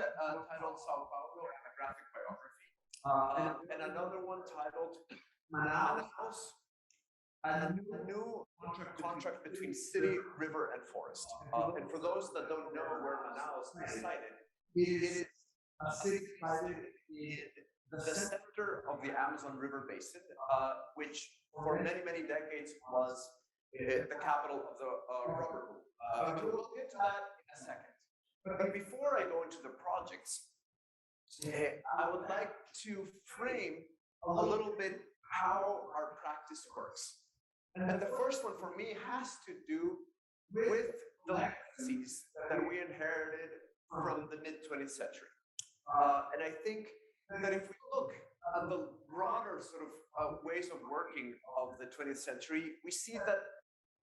titled Sao Paulo, a graphic biography, and another one titled Manaus, a new contract between city, river, and forest. And for those that don't know where Manaus is sited, it is a city sited in the center of the Amazon River basin, which for many, many decades was the capital of the rubber boom. We'll get to that in a second. But before I go into the projects, I would like to frame a little bit how our practice works. And the first one for me has to do with the legacies that we inherited from the mid-20th century. And I think that if we look at the broader sort of ways of working of the 20th century, we see that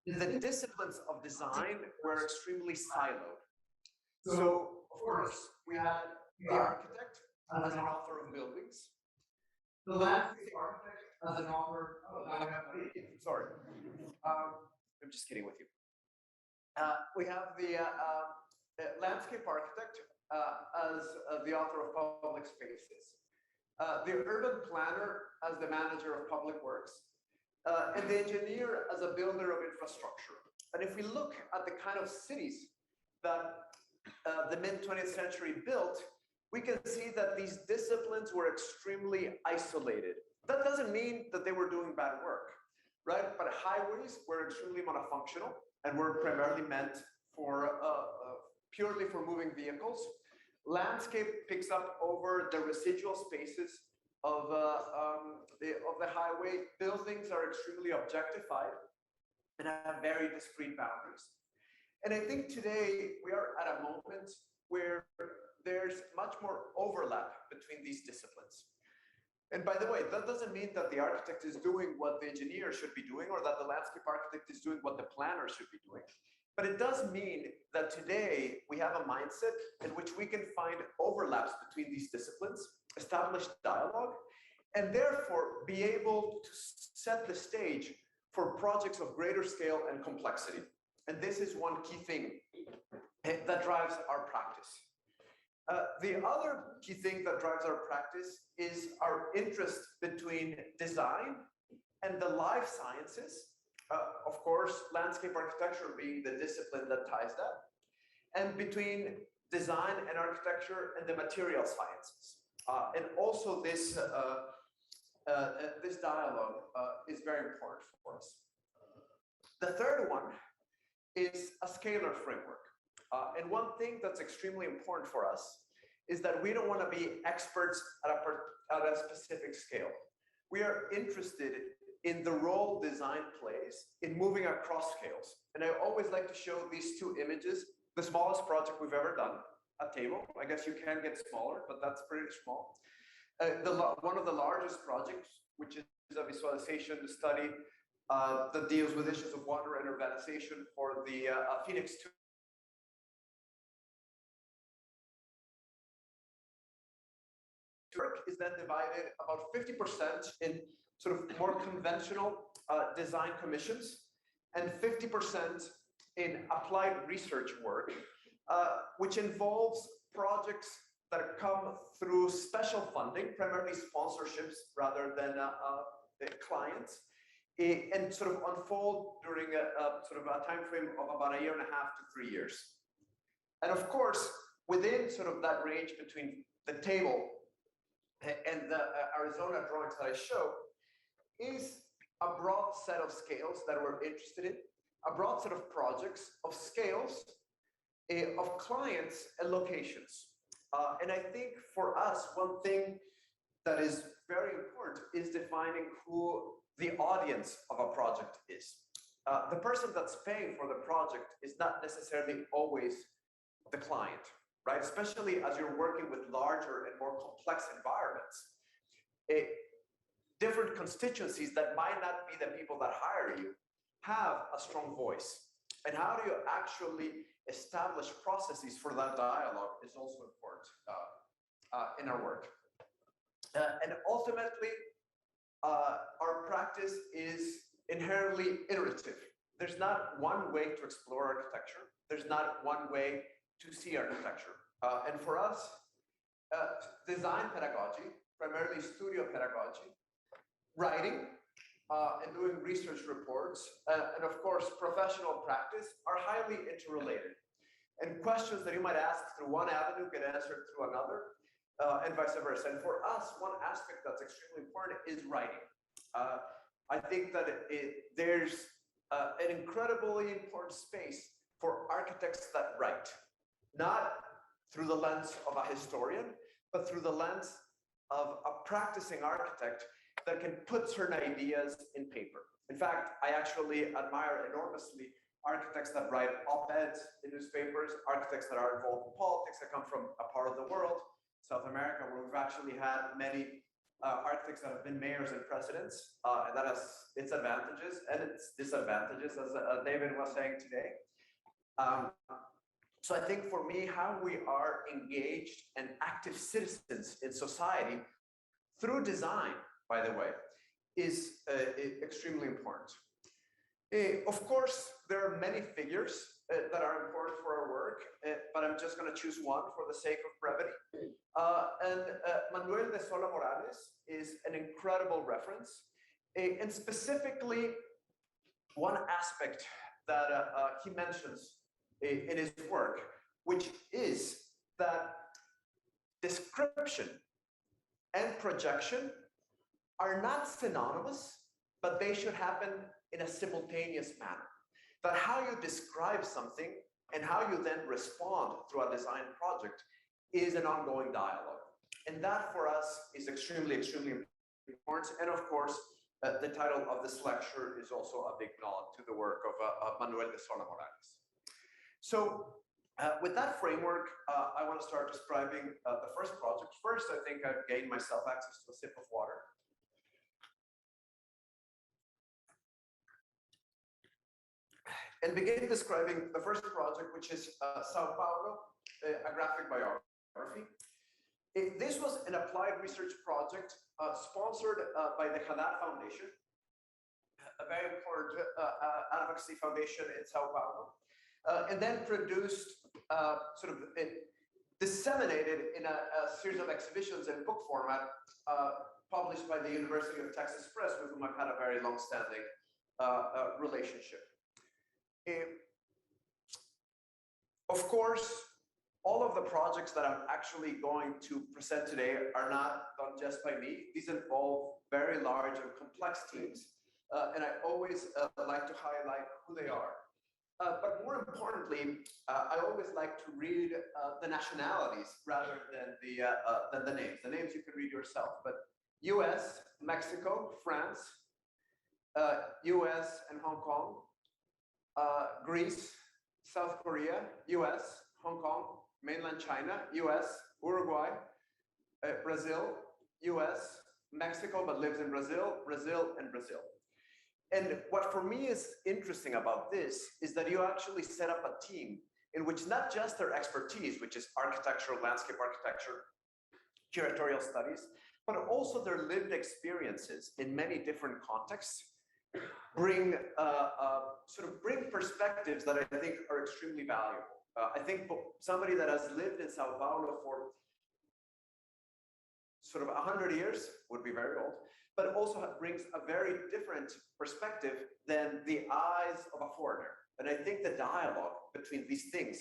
the disciplines of design were extremely siloed. So, of course, we had the architect as an author of buildings, the landscape architect as an author. Sorry, I'm just kidding with you. We have the landscape architect as the author of public spaces, the urban planner as the manager of public works, and the engineer as a builder of infrastructure. And if we look at the kind of cities that the mid-20th century built, we can see that these disciplines were extremely isolated. That doesn't mean that they were doing bad work, right? But highways were extremely monofunctional and were primarily meant for purely for moving vehicles. Landscape picks up over the residual spaces of the highway. Buildings are extremely objectified and have very discrete boundaries. And I think today we are at a moment where there's much more overlap between these disciplines. And by the way, that doesn't mean that the architect is doing what the engineer should be doing or that the landscape architect is doing what the planner should be doing. But it does mean that today we have a mindset in which we can find overlaps between these disciplines, establish dialogue, and therefore be able to set the stage for projects of greater scale and complexity. And this is one key thing that drives our practice. The other key thing that drives our practice is our interest between design and the life sciences. Of course, landscape architecture being the discipline that ties that, and between design and architecture and the material sciences. And also this dialogue is very important for us. The third one is a scalar framework. And one thing that's extremely important for us is that we don't want to be experts at a specific scale. We are interested in the role design plays in moving across scales. And I always like to show these two images. The smallest project we've ever done, a table. I guess you can get smaller, but that's pretty small. One of the largest projects, which is a visualization study that deals with issues of water and urbanization for the Phoenix 2. Work is then divided about 50% in sort of more conventional design commissions and 50% in applied research work, which involves projects that come through special funding, primarily sponsorships rather than clients, and sort of unfold during sort of a time frame of about 1.5 to 3 years. And of course, within sort of that range between the table and the Arizona drawings that I show is a broad set of scales that we're interested in, a broad set of projects, of scales, of clients and locations. And I think for us, one thing that is very important is defining who the audience of a project is. The person that's paying for the project is not necessarily always the client, right? Especially as you're working with larger and more complex environments. Different constituencies that might not be the people that hire you have a strong voice. And how do you actually establish processes for that dialogue is also important in our work. And ultimately, our practice is inherently iterative. There's not one way to explore architecture. There's not one way to see architecture. And for us, design pedagogy, primarily studio pedagogy, writing, and doing research reports, and of course, professional practice are highly interrelated. And questions that you might ask through one avenue get answered through another, and vice versa. And for us, one aspect that's extremely important is writing. I think that there's an incredibly important space for architects that write, not through the lens of a historian, but through the lens of a practicing architect that can put certain ideas in paper. In fact, I actually admire enormously architects that write op-eds in newspapers, architects that are involved in politics, that come from a part of the world, South America, where we've actually had many architects that have been mayors and presidents, and that has its advantages and its disadvantages, as David was saying today. So I think for me, how we are engaged and active citizens in society through design, by the way, is extremely important. Of course, there are many figures that are important for our work, but I'm just going to choose one for the sake of brevity. And Manuel de Sola Morales is an incredible reference, and specifically one aspect that he mentions in his work, which is that description and projection are not synonymous, but they should happen in a simultaneous manner. That how you describe something and how you then respond through a design project is an ongoing dialogue. And that for us is extremely, extremely important. And of course, the title of this lecture is also a big nod to the work of Manuel de Sola Morales. So with that framework, I want to start describing the first project. First, I think I've gained myself access to a sip of water. And begin describing the first project, which is Sao Paulo, a graphic biography. This was an applied research project sponsored by the Haddad Foundation, a very important advocacy foundation in Sao Paulo, and then produced, disseminated in a series of exhibitions in book format, published by the University of Texas Press, with whom I've had a very long-standing relationship. Of course, all of the projects that I'm actually going to present today are not done just by me. These involve very large and complex teams, and I always like to highlight who they are. But more importantly, I always like to read the nationalities rather than the names. The names you can read yourself, but US, Mexico, France, US and Hong Kong, Greece, South Korea, US, Hong Kong, mainland China, US, Uruguay, Brazil, US, Mexico, but lives in Brazil, and Brazil. And what for me is interesting about this is that you actually set up a team in which not just their expertise, which is architectural, landscape architecture, curatorial studies, but also their lived experiences in many different contexts bring bring perspectives that I think are extremely valuable. I think somebody that has lived in Sao Paulo for sort of 100 years would be very old, but also brings a very different perspective than the eyes of a foreigner. And I think the dialogue between these things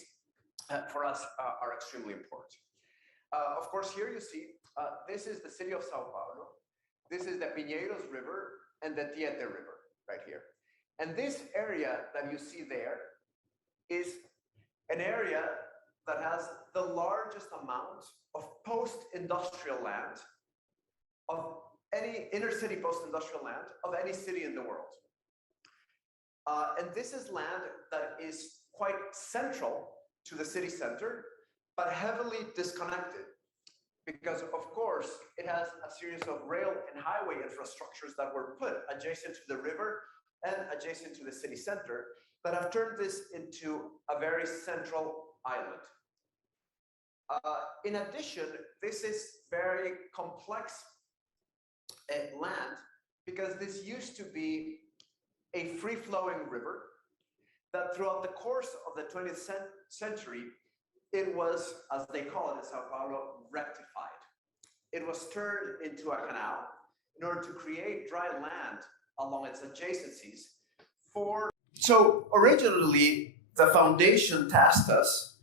for us are extremely important. Of course, here you see, this is the city of Sao Paulo. This is the Pinheiros River and the Tietê River right here. And this area that you see there is an area that has the largest amount of post-industrial land, of any inner city post-industrial land, of any city in the world. And this is land that is quite central to the city center, but heavily disconnected. Because of course, it has a series of rail and highway infrastructures that were put adjacent to the river and adjacent to the city center that have turned this into a very central island. In addition, this is very complex land because this used to be a free-flowing river that throughout the course of the 20th century it was, as they call it in Sao Paulo, rectified. It was turned into a canal in order to create dry land along its adjacencies. So originally, the foundation tasked us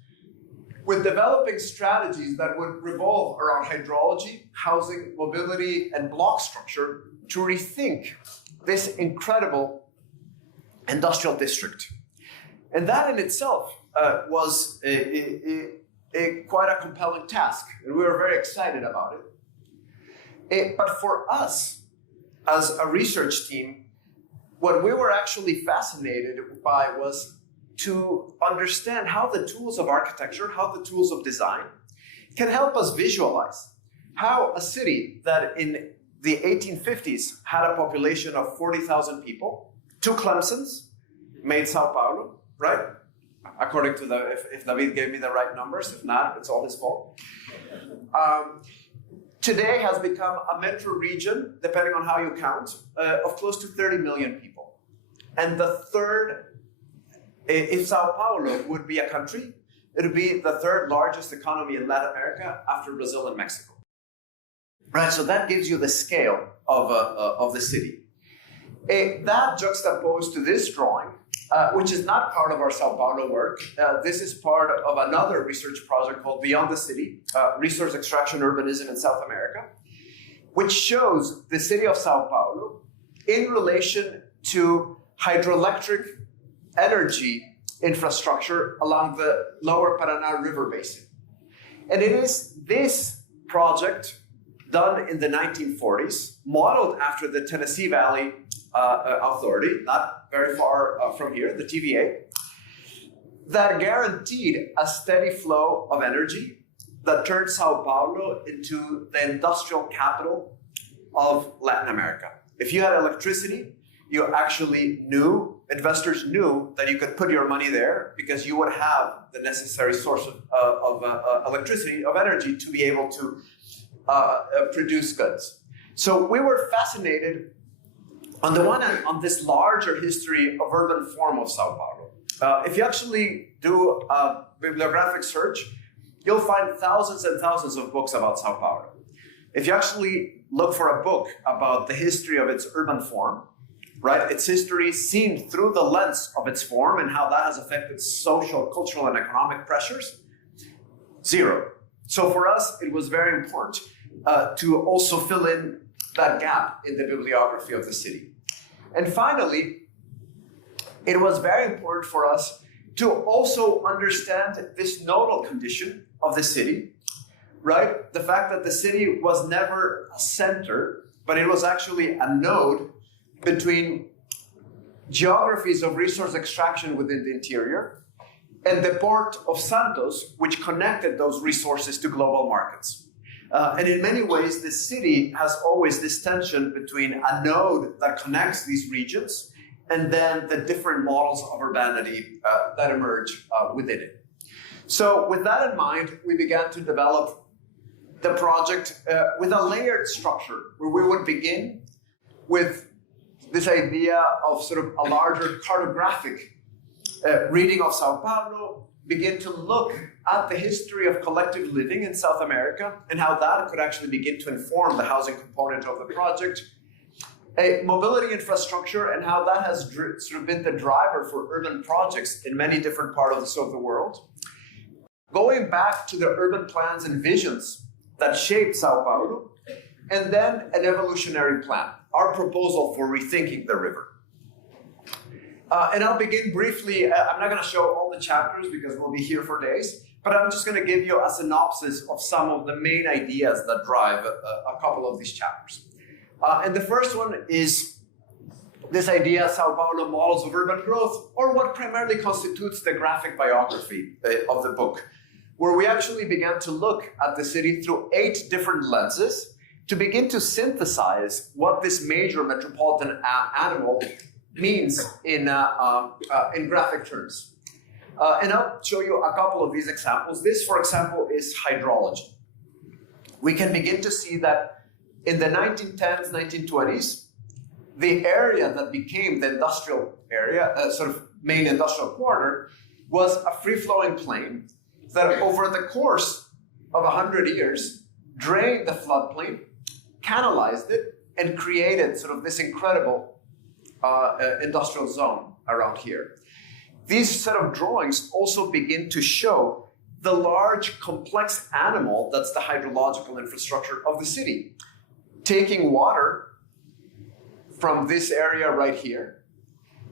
with developing strategies that would revolve around hydrology, housing, mobility, and block structure to rethink this incredible industrial district. And that in itself was quite a compelling task, and we were very excited about it. But for us, as a research team, what we were actually fascinated by was to understand how the tools of architecture, how the tools of design can help us visualize how a city that in the 1850s had a population of 40,000 people, 2 Clemsons made Sao Paulo, right? According to if David gave me the right numbers, if not, it's all his fault. Today has become a metro region, depending on how you count, of close to 30 million people. And the third, if Sao Paulo would be a country, it would be the third largest economy in Latin America after Brazil and Mexico. Right, so that gives you the scale of the city. That juxtaposed to this drawing, which is not part of our Sao Paulo work. This is part of another research project called Beyond the City, Resource Extraction Urbanism in South America, which shows the city of Sao Paulo in relation to hydroelectric energy infrastructure along the lower Paraná River basin. And it is this project done in the 1940s, modeled after the Tennessee Valley Authority, not very far from here, the TVA, that guaranteed a steady flow of energy that turned Sao Paulo into the industrial capital of Latin America. If you had electricity, you actually knew, investors knew that you could put your money there because you would have the necessary source of electricity, of energy to be able to produce goods. So we were fascinated, on the one hand, on this larger history of urban form of Sao Paulo. If you actually do a bibliographic search, you'll find thousands and thousands of books about Sao Paulo. If you actually look for a book about the history of its urban form, right, its history seen through the lens of its form and how that has affected social, cultural, and economic pressures, zero. So for us, it was very important to also fill in that gap in the bibliography of the city. And finally, it was very important for us to also understand this nodal condition of the city, right? The fact that the city was never a center, but it was actually a node between geographies of resource extraction within the interior and the port of Santos, which connected those resources to global markets. And in many ways, the city has always this tension between a node that connects these regions and then the different models of urbanity that emerge within it. So with that in mind, we began to develop the project with a layered structure where we would begin with this idea of sort of a larger cartographic reading of Sao Paulo, begin to look at the history of collective living in South America and how that could actually begin to inform the housing component of the project, a mobility infrastructure and how that has sort of been the driver for urban projects in many different parts of the world, going back to the urban plans and visions that shaped Sao Paulo, and then an evolutionary plan, our proposal for rethinking the river. And I'll begin briefly. I'm not going to show all the chapters because we'll be here for days, but I'm just going to give you a synopsis of some of the main ideas that drive a couple of these chapters. And the first one is this idea, Sao Paulo models of urban growth, or what primarily constitutes the graphic biography of the book, where we actually began to look at the city through 8 different lenses to begin to synthesize what this major metropolitan animal means in graphic terms. And I'll show you a couple of these examples. This, for example, is hydrology. We can begin to see that in the 1910s, 1920s, the area that became the industrial area, sort of main industrial corridor, was a free-flowing plain that over the course of 100 years drained the floodplain, canalized it, and created sort of this incredible industrial zone around here. These set of drawings also begin to show the large, complex animal that's the hydrological infrastructure of the city. Taking water from this area right here,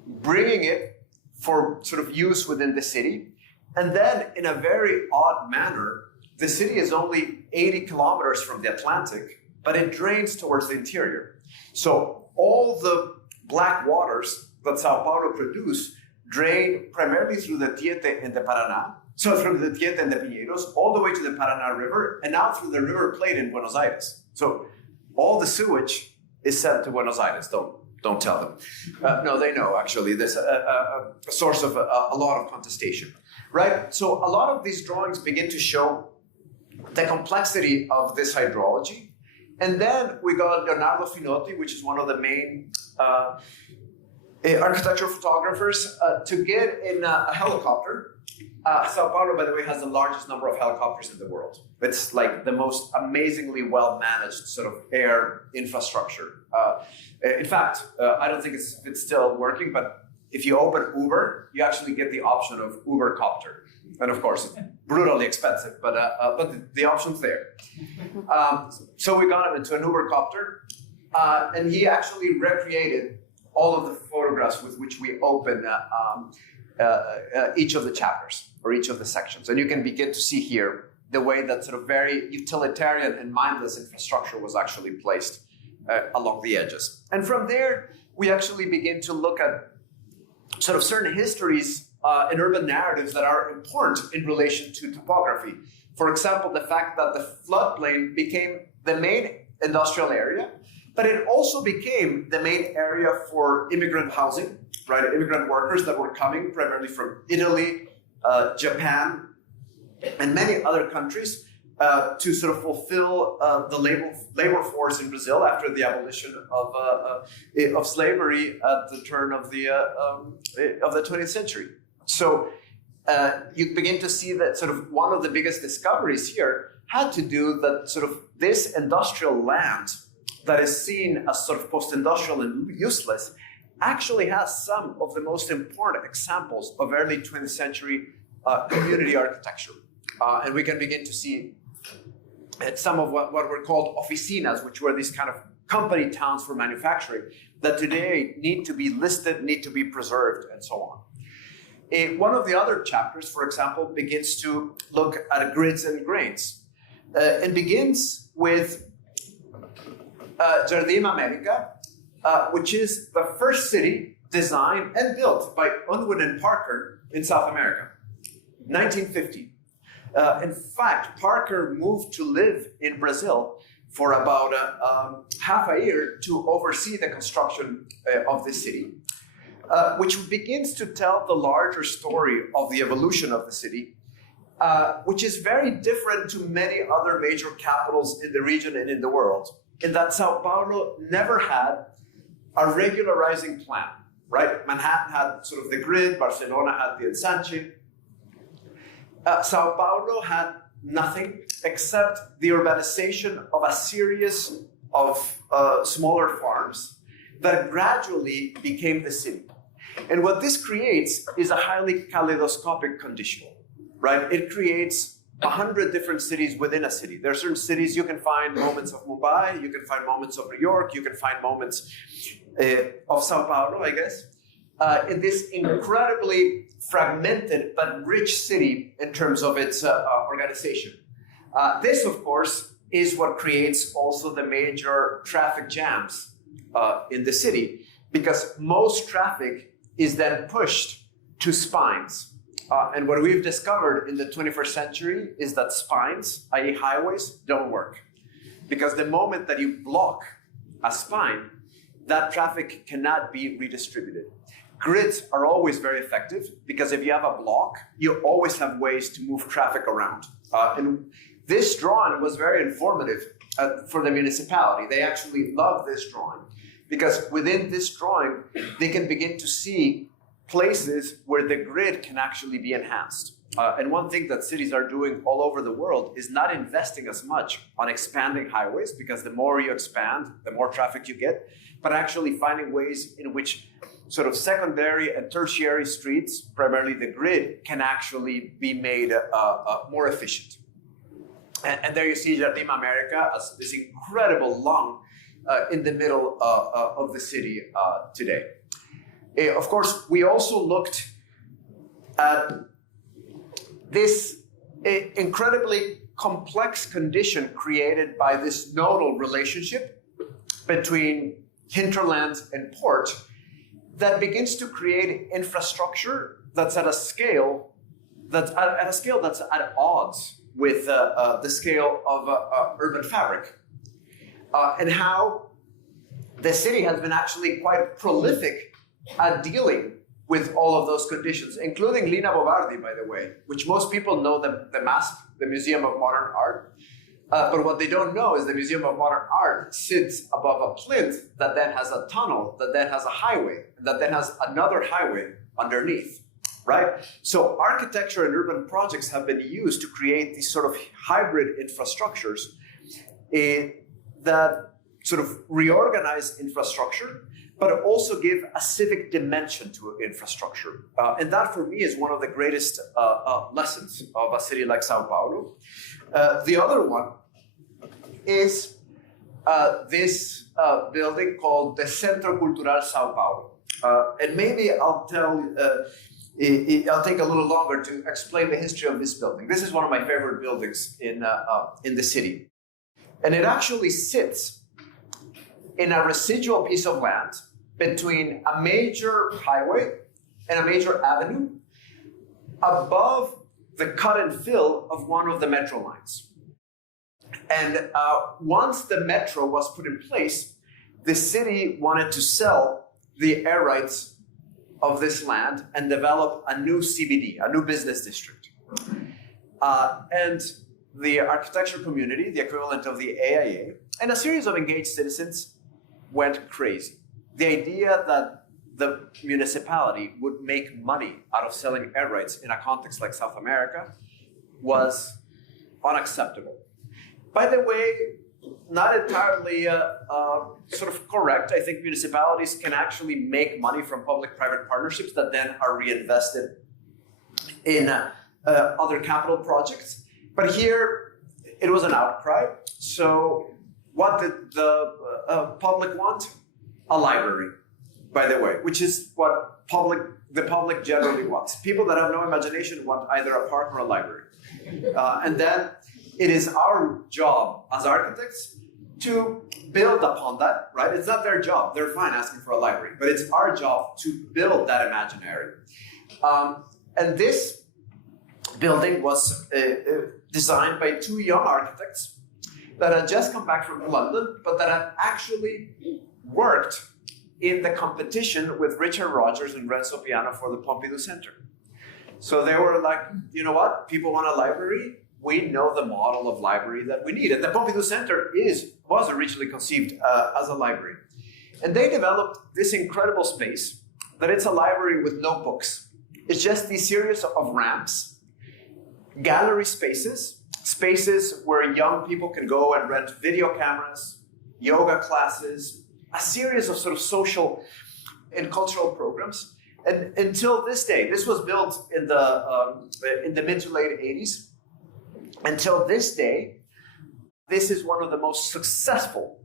bringing it for sort of use within the city, and then in a very odd manner, the city is only 80 kilometers from the Atlantic, but it drains towards the interior. So all the black waters that Sao Paulo produce drain primarily through the Tietê and the Paraná, so through the Tietê and the Pinheiros, all the way to the Paraná River, and now through the River Plate in Buenos Aires. So all the sewage is sent to Buenos Aires. Don't tell them. No, they know, actually. There's a source of a lot of contestation, right? So a lot of these drawings begin to show the complexity of this hydrology. And then we got Leonardo Finotti, which is one of the main architectural photographers, to get in a helicopter. Sao Paulo, by the way, has the largest number of helicopters in the world. It's like the most amazingly well-managed sort of air infrastructure. In fact, I don't think it's still working, but if you open Uber, you actually get the option of Uber Copter. And of course, it's brutally expensive, but the option's there. So we got him into an Uber Copter, and he actually recreated all of the photographs with which we open each of the chapters or each of the sections. And you can begin to see here the way that sort of very utilitarian and mindless infrastructure was actually placed along the edges. And from there, we actually begin to look at sort of certain histories and urban narratives that are important in relation to topography. For example, the fact that the floodplain became the main industrial area, but it also became the main area for immigrant housing, right? Immigrant workers that were coming primarily from Italy, Japan, and many other countries to sort of fulfill the labor force in Brazil after the abolition of slavery at the turn of the 20th century. So you begin to see that sort of one of the biggest discoveries here had to do that sort of this industrial land that is seen as sort of post-industrial and useless actually has some of the most important examples of early 20th century community architecture. And we can begin to see some of what were called oficinas, which were these kind of company towns for manufacturing that today need to be listed, need to be preserved, and so on. One of the other chapters, for example, begins to look at grids and grains and begins with Jardim América, which is the first city designed and built by Unwin and Parker in South America, 1950. In fact, Parker moved to live in Brazil for about half a year to oversee the construction of this city, which begins to tell the larger story of the evolution of the city, which is very different to many other major capitals in the region and in the world, in that Sao Paulo never had a regularizing plan, right? Manhattan had sort of the grid, Barcelona had the ensanche. Sao Paulo had nothing except the urbanization of a series of smaller farms that gradually became the city. And what this creates is a highly kaleidoscopic condition, right? It creates 100 different cities within a city. There are certain cities you can find moments of Mumbai, you can find moments of New York, you can find moments of Sao Paulo, I guess, in this incredibly fragmented but rich city in terms of its organization. This, of course, is what creates also the major traffic jams in the city, because most traffic is then pushed to spines. And what we've discovered in the 21st century is that spines, i.e. highways, don't work. Because the moment that you block a spine, that traffic cannot be redistributed. Grids are always very effective because if you have a block, you always have ways to move traffic around. And this drawing was very informative for the municipality. They actually love this drawing because within this drawing, they can begin to see places where the grid can actually be enhanced. And one thing that cities are doing all over the world is not investing as much on expanding highways, because the more you expand, the more traffic you get, but actually finding ways in which sort of secondary and tertiary streets, primarily the grid, can actually be made more efficient. And there you see Jardim America as this incredible lung in the middle of the city today. Of course, we also looked at this incredibly complex condition created by this nodal relationship between hinterland and port that begins to create infrastructure that's at a scale that's at odds with the scale of urban fabric, and how the city has been actually quite prolific at dealing with all of those conditions, including Lina Bobardi, by the way, which most people know the MASP, the Museum of Modern Art. But what they don't know is the Museum of Modern Art sits above a plinth that then has a tunnel, that then has a highway, that then has another highway underneath, right? So architecture and urban projects have been used to create these sort of hybrid infrastructures that sort of reorganize infrastructure, but also give a civic dimension to infrastructure. And that, for me, is one of the greatest lessons of a city like Sao Paulo. The other one is this building called the Centro Cultural Sao Paulo. And maybe I'll take a little longer to explain the history of this building. This is one of my favorite buildings in the city. And it actually sits in a residual piece of land between a major highway and a major avenue above the cut and fill of one of the metro lines. And once the metro was put in place, the city wanted to sell the air rights of this land and develop a new CBD, a new business district. And the architecture community, the equivalent of the AIA, and a series of engaged citizens went crazy. The idea that the municipality would make money out of selling air rights in a context like South America was unacceptable. By the way, not entirely sort of correct. I think municipalities can actually make money from public-private partnerships that then are reinvested in other capital projects. But here, it was an outcry. So what did the public want? A library, by the way, which is what the public generally wants. People that have no imagination want either a park or a library. And then it is our job as architects to build upon that, right? It's not their job. They're fine asking for a library, but it's our job to build that imaginary. And this building was designed by two young architects that had just come back from London, but that had actually worked in the competition with Richard Rogers and Renzo Piano for the Pompidou Center. So they were like, you know what? People want a library. We know the model of library that we need. And the Pompidou Center was originally conceived as a library. And they developed this incredible space that it's a library with no books. It's just these series of ramps, gallery spaces where young people can go and rent video cameras, yoga classes, a series of sort of social and cultural programs. And until this day, this was built in the mid to late 80s. Until this day, this is one of the most successful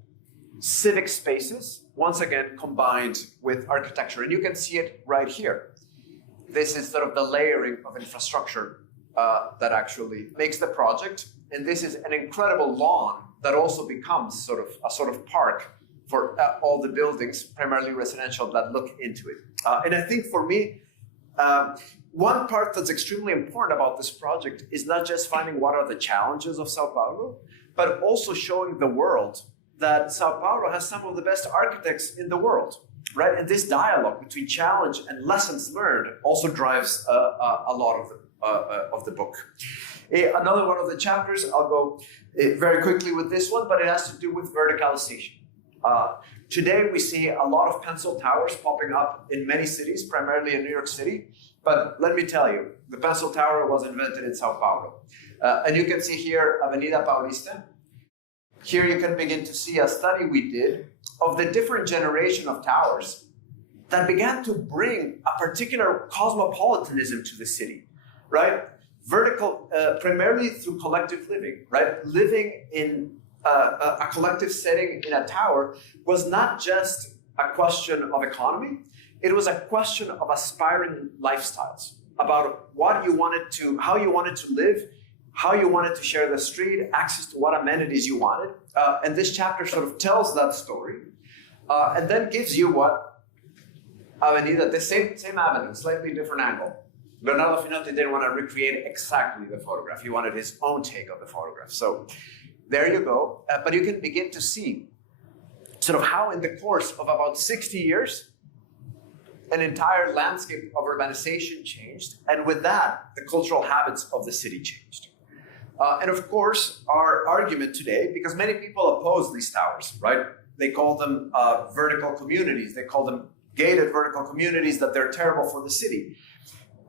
civic spaces, once again combined with architecture. And you can see it right here. This is sort of the layering of infrastructure that actually makes the project. And this is an incredible lawn that also becomes sort of a sort of park for all the buildings, primarily residential, that look into it. And I think for me, one part that's extremely important about this project is not just finding what are the challenges of Sao Paulo, but also showing the world that Sao Paulo has some of the best architects in the world, right? And this dialogue between challenge and lessons learned also drives a lot of the book. Another one of the chapters, I'll go very quickly with this one, but it has to do with verticalization. Today, we see a lot of pencil towers popping up in many cities, primarily in New York City. But let me tell you, the pencil tower was invented in Sao Paulo. And you can see here, Avenida Paulista. Here you can begin to see a study we did of the different generation of towers that began to bring a particular cosmopolitanism to the city, right? Vertical, primarily through collective living, right? Living in a collective setting in a tower was not just a question of economy, it was a question of aspiring lifestyles, about what you wanted to, how you wanted to live, how you wanted to share the street, access to what amenities you wanted. And this chapter sort of tells that story, and then gives you what Avenida, the same avenue, slightly different angle. Bernardo Finotti didn't want to recreate exactly the photograph. He wanted his own take of the photograph. So there you go. But you can begin to see sort of how in the course of about 60 years, an entire landscape of urbanization changed. And with that, the cultural habits of the city changed. And of course, our argument today, because many people oppose these towers, right? They call them vertical communities. They call them gated vertical communities, that they're terrible for the city.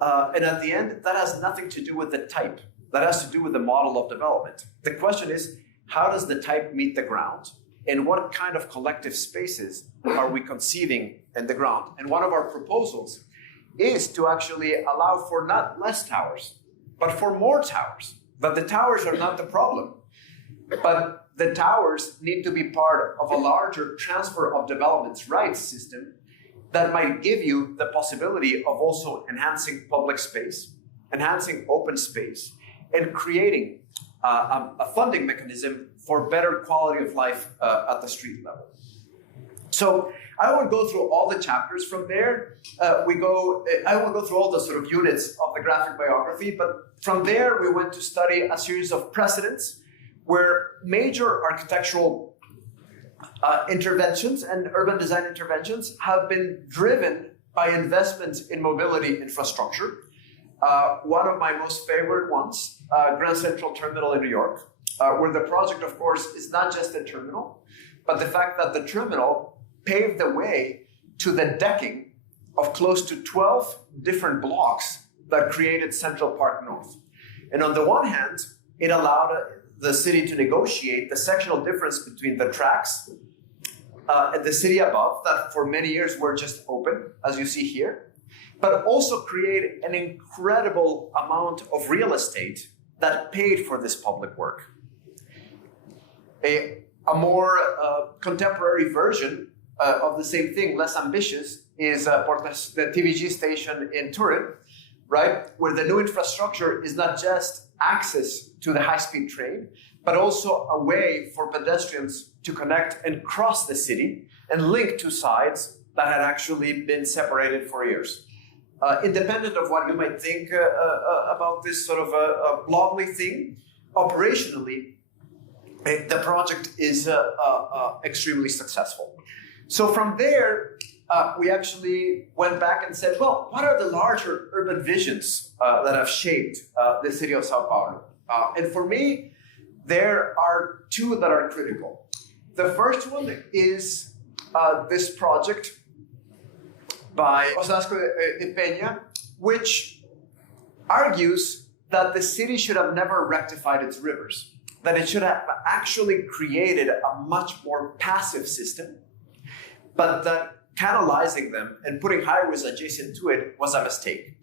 And at the end, that has nothing to do with the type. That has to do with the model of development. The question is, how does the type meet the ground? And what kind of collective spaces are we conceiving in the ground? And one of our proposals is to actually allow for not less towers, but for more towers. But the towers are not the problem. But the towers need to be part of a larger transfer of development's rights system that might give you the possibility of also enhancing public space, enhancing open space, and creating a funding mechanism for better quality of life at the street level. So I won't go through all the chapters from there. I won't go through all the sort of units of the graphic biography, but from there we went to study a series of precedents where major architectural interventions and urban design interventions have been driven by investments in mobility infrastructure. One of my most favorite ones, Grand Central Terminal in New York, where the project, of course, is not just a terminal, but the fact that the terminal paved the way to the decking of close to 12 different blocks that created Central Park North. And on the one hand, it allowed the city to negotiate the sectional difference between the tracks and the city above that for many years were just open, as you see here, but also create an incredible amount of real estate that paid for this public work. A more contemporary version of the same thing, less ambitious, is the TVG station in Turin, right? Where the new infrastructure is not just access to the high-speed train, but also a way for pedestrians to connect and cross the city and link two sides that had actually been separated for years. Independent of what you might think about this sort of a lovely thing, operationally, the project is extremely successful. So from there, we actually went back and said, well, what are the larger urban visions that have shaped the city of Sao Paulo? And for me, there are two that are critical. The first one is this project by Osasco de Peña, which argues that the city should have never rectified its rivers, that it should have actually created a much more passive system, but that canalizing them and putting highways adjacent to it was a mistake.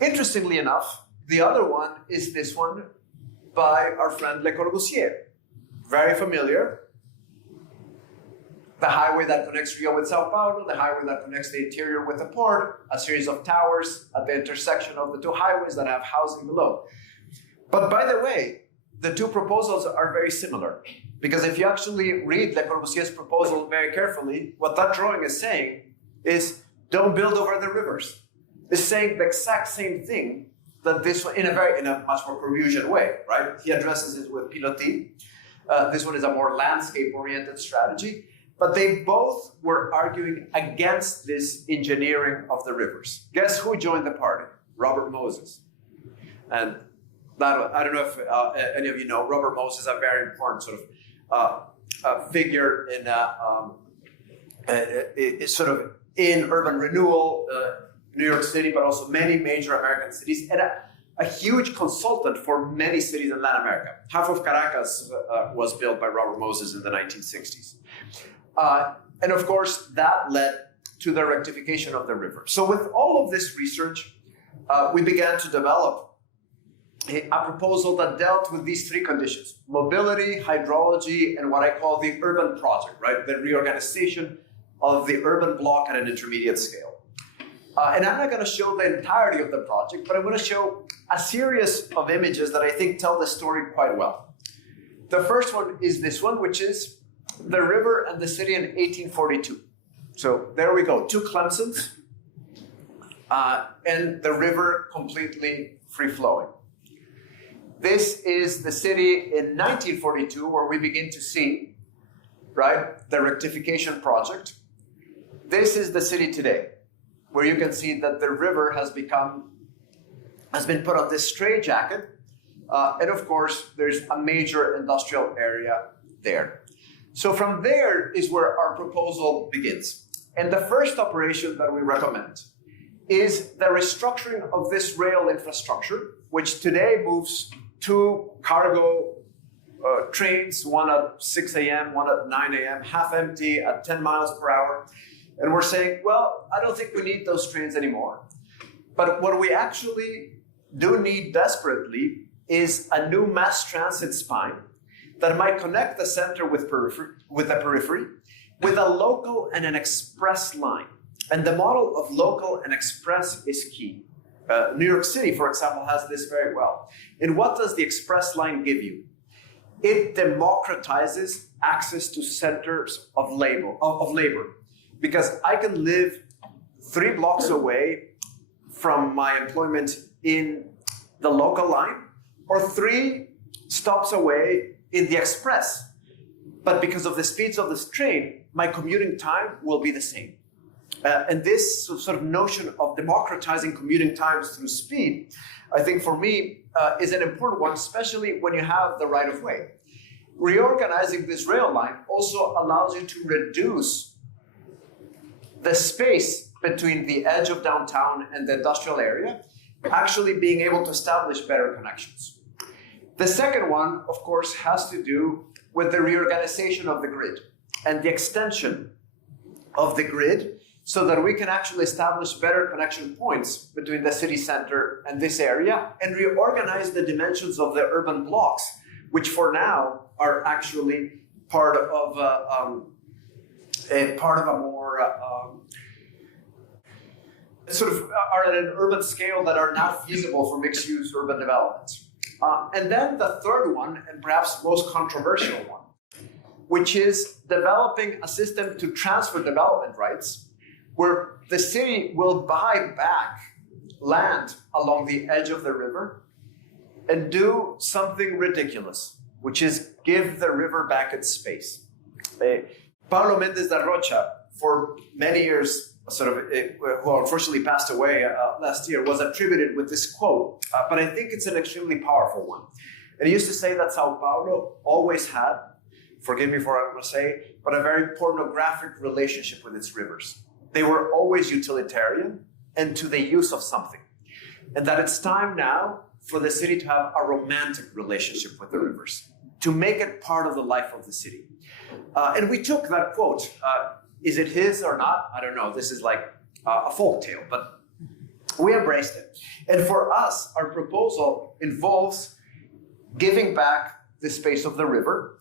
Interestingly enough, the other one is this one by our friend Le Corbusier. Very familiar. The highway that connects Rio with Sao Paulo, the highway that connects the interior with the port, a series of towers at the intersection of the two highways that have housing below. But by the way, the two proposals are very similar. Because if you actually read Le Corbusier's proposal very carefully, what that drawing is saying is don't build over the rivers. It's saying the exact same thing that this one, in a much more Corbusian way, right? He addresses it with Pilotis. This one is a more landscape-oriented strategy. But they both were arguing against this engineering of the rivers. Guess who joined the party? Robert Moses. And that, I don't know if any of you know, Robert Moses is a very important sort of figure in sort of in urban renewal, New York City, but also many major American cities, and a huge consultant for many cities in Latin America. Half of Caracas was built by Robert Moses in the 1960s. And of course, that led to the rectification of the river. So with all of this research, we began to develop a proposal that dealt with these three conditions: mobility, hydrology, and what I call the urban project, right? The reorganization of the urban block at an intermediate scale. And I'm not going to show the entirety of the project, but I'm going to show a series of images that I think tell the story quite well. The first one is this one, which is the river and the city in 1842. So there we go, two Clemsons, and the river completely free-flowing. This is the city in 1942, where we begin to see, right, the rectification project. This is the city today, where you can see that the river has been put on this straitjacket, and of course, there's a major industrial area there. So from there is where our proposal begins. And the first operation that we recommend is the restructuring of this rail infrastructure, which today moves two cargo trains, one at 6 a.m., one at 9 a.m., half empty at 10 miles per hour. And we're saying, well, I don't think we need those trains anymore. But what we actually do need desperately is a new mass transit spine that might connect the center with the periphery, with a local and an express line. And the model of local and express is key. New York City, for example, has this very well. And what does the express line give you? It democratizes access to centers of labor. Because I can live 3 blocks away from my employment in the local line, or 3 stops away in the express. But because of the speeds of this train, my commuting time will be the same. And this sort of notion of democratizing commuting times through speed, I think for me, is an important one, especially when you have the right of way. Reorganizing this rail line also allows you to reduce the space between the edge of downtown and the industrial area, actually being able to establish better connections. The second one, of course, has to do with the reorganization of the grid and the extension of the grid so that we can actually establish better connection points between the city center and this area and reorganize the dimensions of the urban blocks, which for now are actually part of a more sort of are at an urban scale that are now feasible for mixed-use urban developments. And then the third one, and perhaps most controversial one, which is developing a system to transfer development rights, where the city will buy back land along the edge of the river and do something ridiculous, which is give the river back its space. Pablo Méndez da Rocha, for many years, who unfortunately passed away last year, was attributed with this quote, but I think it's an extremely powerful one. And he used to say that Sao Paulo always had, forgive me for what I'm going to say, but a very pornographic relationship with its rivers. They were always utilitarian and to the use of something. And that it's time now for the city to have a romantic relationship with the rivers, to make it part of the life of the city. And we took that quote. Is it his or not? I don't know. This is like a folk tale, but we embraced it. And for us, our proposal involves giving back the space of the river,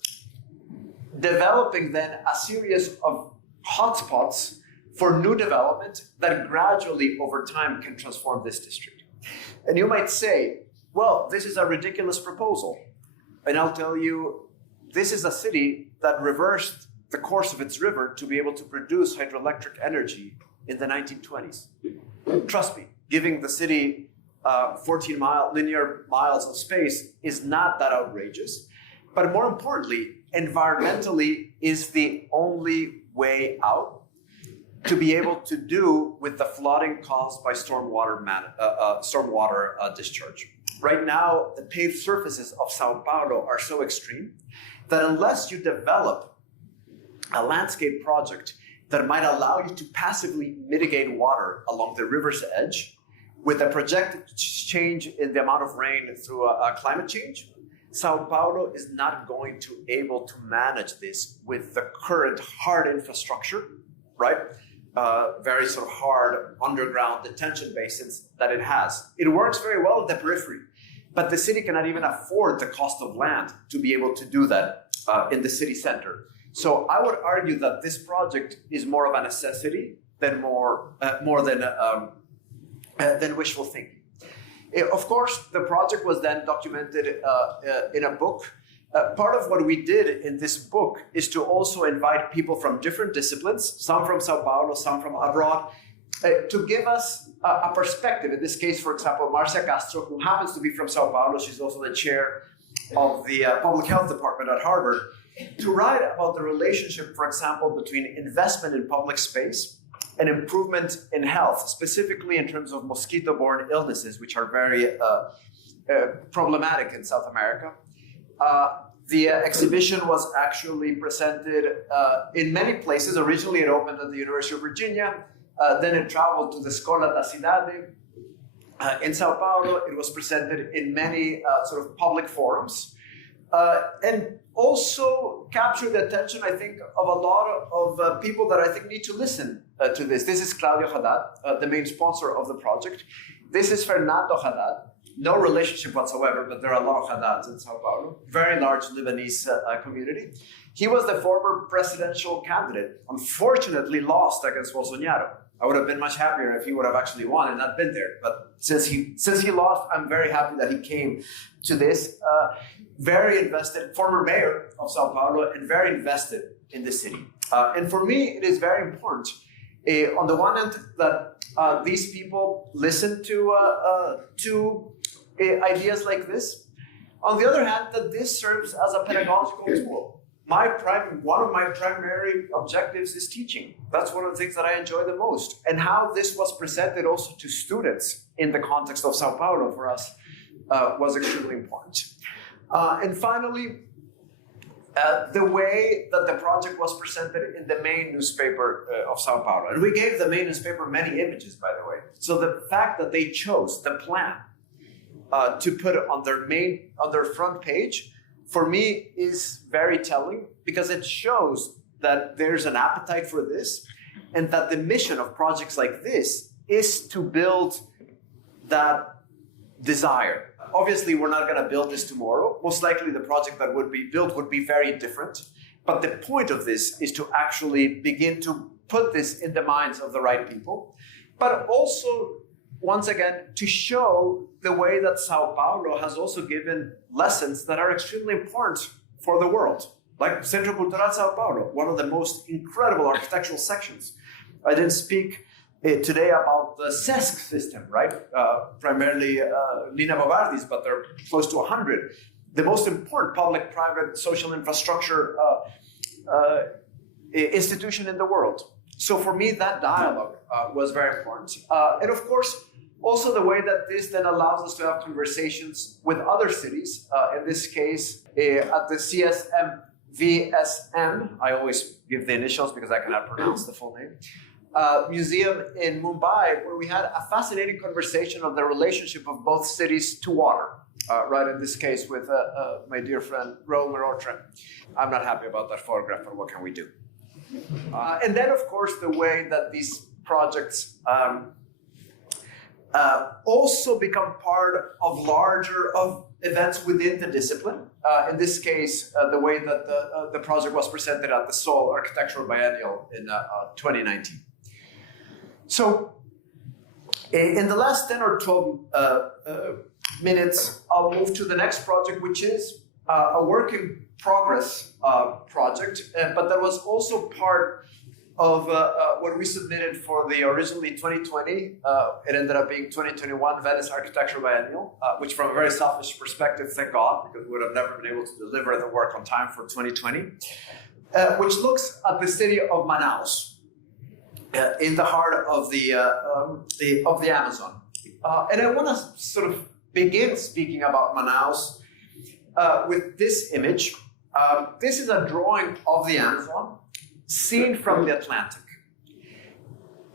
developing then a series of hotspots for new development that gradually over time can transform this district. And you might say, well, this is a ridiculous proposal. And I'll tell you, this is a city that reversed the course of its river to be able to produce hydroelectric energy in the 1920s. Trust me, giving the city 14 linear miles of space is not that outrageous. But more importantly, environmentally is the only way out to be able to do with the flooding caused by stormwater discharge. Right now, the paved surfaces of Sao Paulo are so extreme that unless you develop a landscape project that might allow you to passively mitigate water along the river's edge with a projected change in the amount of rain through a climate change, Sao Paulo is not going to be able to manage this with the current hard infrastructure, right? Very sort of hard underground detention basins that it has. It works very well at the periphery, but the city cannot even afford the cost of land to be able to do that in the city center. So I would argue that this project is more of a necessity than more than wishful thinking. Of course, the project was then documented in a book. Part of what we did in this book is to also invite people from different disciplines, some from Sao Paulo, some from abroad, to give us a perspective. In this case, for example, Marcia Castro, who happens to be from Sao Paulo, she's also the chair of the public health department at Harvard, to write about the relationship, for example, between investment in public space and improvement in health, specifically in terms of mosquito-borne illnesses, which are very problematic in South America. The exhibition was actually presented in many places. Originally, it opened at the University of Virginia. Then it traveled to the Scuola da Cidade. In Sao Paulo, it was presented in many sort of public forums. And also captured the attention, I think, of a lot of people that I think need to listen to this. This is Claudio Haddad, the main sponsor of the project. This is Fernando Haddad. No relationship whatsoever, but there are a lot of Haddads in Sao Paulo. Very large Lebanese community. He was the former presidential candidate, unfortunately lost against Bolsonaro. I would have been much happier if he would have actually won and not been there. But since he lost, I'm very happy that he came to this. Very invested, former mayor of Sao Paulo, and very invested in the city. And for me, it is very important, on the one hand, that these people listen to ideas like this. On the other hand, that this serves as a pedagogical tool. One of my primary objectives is teaching. That's one of the things that I enjoy the most. And how this was presented also to students in the context of Sao Paulo for us was extremely important. And finally, the way that the project was presented in the main newspaper of Sao Paulo. And we gave the main newspaper many images, by the way. So the fact that they chose the plan to put on their front page, for me, is very telling, because it shows that there's an appetite for this, and that the mission of projects like this is to build that desire. Obviously, we're not going to build this tomorrow. Most likely, the project that would be built would be very different. But the point of this is to actually begin to put this in the minds of the right people, but also, once again, to show the way that Sao Paulo has also given lessons that are extremely important for the world, like Centro Cultural Sao Paulo, one of the most incredible architectural sections. I didn't speak today about the SESC system, right? Primarily Lina Bobardi's, but there are close to 100. The most important public-private social infrastructure institution in the world. So for me, that dialogue was very important. And of course, also the way that this then allows us to have conversations with other cities. In this case, at the VSM, I always give the initials because I cannot pronounce the full name, museum in Mumbai, where we had a fascinating conversation of the relationship of both cities to water. Right, in this case with my dear friend Raul Marotre. I'm not happy about that photograph, but what can we do? And then, of course, the way that these projects also become part of larger events within the discipline. In this case, the way that the project was presented at the Seoul Architectural Biennial in 2019. So, in the last 10 or 12 minutes, I'll move to the next project, which is a work in progress project, but that was also part of what we submitted for the originally 2020, it ended up being 2021 Venice Architectural Biennial, which from a very selfish perspective, thank God, because we would have never been able to deliver the work on time for 2020, which looks at the city of Manaus, in the heart of the Amazon. And I want to sort of begin speaking about Manaus with this image. This is a drawing of the Amazon seen from the Atlantic.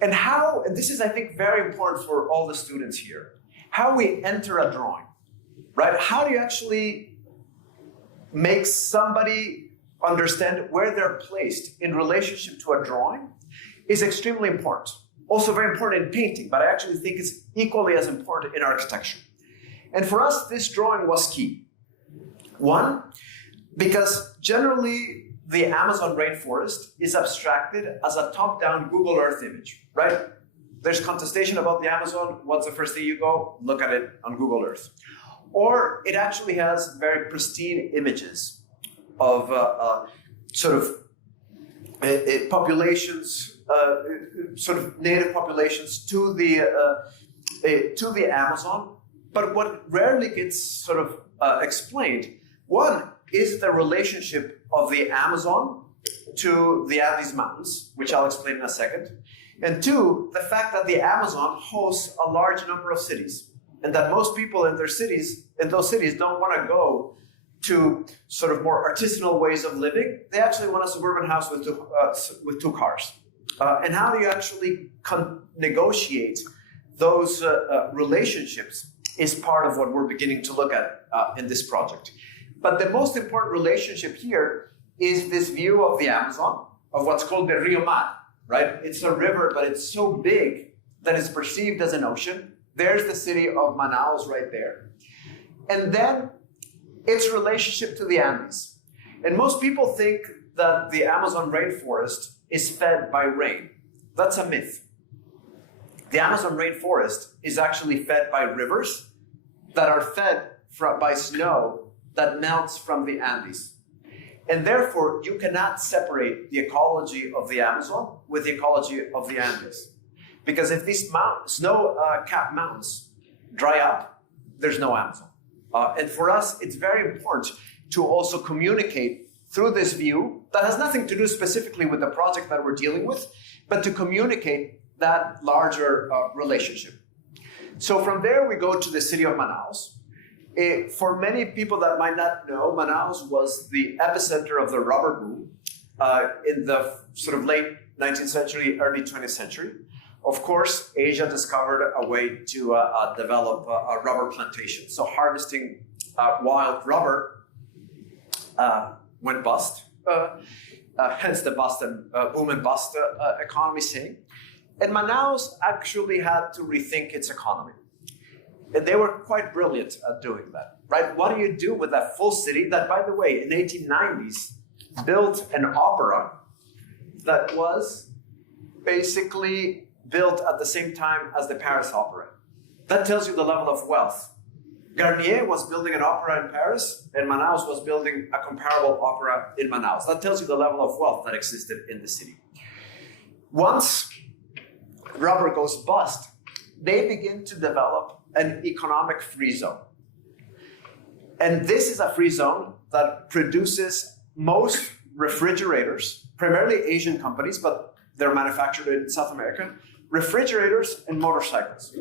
And how, and this is, I think, very important for all the students here, how we enter a drawing, right? How do you actually make somebody understand where they're placed in relationship to a drawing is extremely important. Also very important in painting, but I actually think it's equally as important in architecture. And for us, this drawing was key. One, because generally the Amazon rainforest is abstracted as a top-down Google Earth image, right? There's contestation about the Amazon. What's the first thing you go? Look at it on Google Earth. Or it actually has very pristine images of populations, sort of native populations to the Amazon. But what rarely gets sort of explained, one is the relationship of the Amazon to the Andes Mountains, which I'll explain in a second. And two, the fact that the Amazon hosts a large number of cities, and that most people in those cities don't want to go to sort of more artisanal ways of living. They actually want a suburban house with two cars. And how do you actually negotiate those relationships is part of what we're beginning to look at in this project. But the most important relationship here is this view of the Amazon, of what's called the Rio Mar, right? It's a river, but it's so big that it's perceived as an ocean. There's the city of Manaus right there. And then its relationship to the Andes. And most people think that the Amazon rainforest is fed by rain. That's a myth. The Amazon rainforest is actually fed by rivers that are fed by snow that melts from the Andes. And therefore, you cannot separate the ecology of the Amazon with the ecology of the Andes. Because if these snow-capped mountains dry up, there's no Amazon. And for us, it's very important to also communicate through this view that has nothing to do specifically with the project that we're dealing with, but to communicate that larger relationship. So from there, we go to the city of Manaus. For many people that might not know, Manaus was the epicenter of the rubber boom in the sort of late 19th century, early 20th century. Of course, Asia discovered a way to develop a rubber plantation. So harvesting wild rubber went bust, hence the bust and boom and bust economy saying. And Manaus actually had to rethink its economy. And they were quite brilliant at doing that, right? What do you do with that full city that, by the way, in the 1890s, built an opera that was basically built at the same time as the Paris Opera? That tells you the level of wealth. Garnier was building an opera in Paris, and Manaus was building a comparable opera in Manaus. That tells you the level of wealth that existed in the city. Once rubber goes bust, they begin to develop an economic free zone. And this is a free zone that produces most refrigerators, primarily Asian companies, but they're manufactured in South America, refrigerators and motorcycles.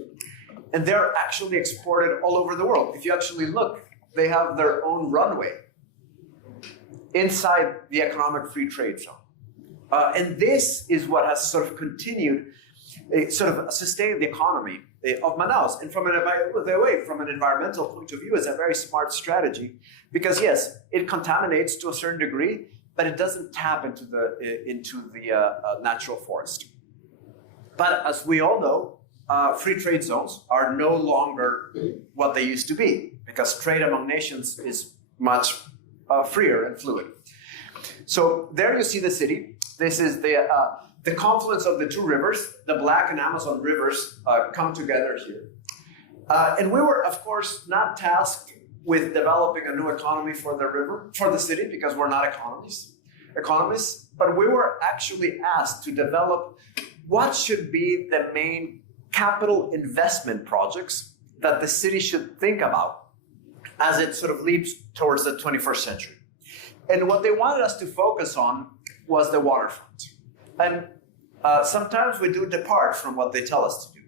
And they're actually exported all over the world. If you actually look, they have their own runway inside the economic free trade zone. And this is what has sort of continued, sort of sustained the economy of Manaus. And from an environmental point of view, it's a very smart strategy because yes, it contaminates to a certain degree, but it doesn't tap into the natural forest. But as we all know, free trade zones are no longer what they used to be because trade among nations is much freer and fluid. So there you see the city. This is the confluence of the two rivers, the Black and Amazon rivers, come together here. And we were, of course, not tasked with developing a new economy for the city, because we're not economists, but we were actually asked to develop what should be the main capital investment projects that the city should think about as it sort of leaps towards the 21st century. And what they wanted us to focus on was the waterfront. And sometimes we do depart from what they tell us to do.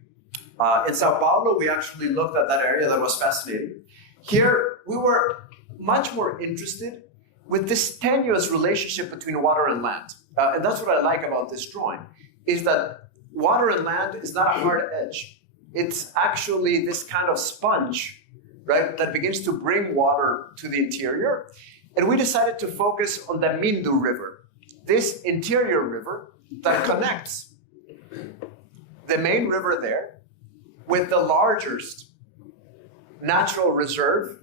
In Sao Paulo, we actually looked at that area that was fascinating. Here, we were much more interested with this tenuous relationship between water and land. and that's what I like about this drawing, is that water and land is not a hard edge. It's actually this kind of sponge, right, that begins to bring water to the interior. And we decided to focus on the Mindu River, this interior river that connects the main river there with the largest natural reserve,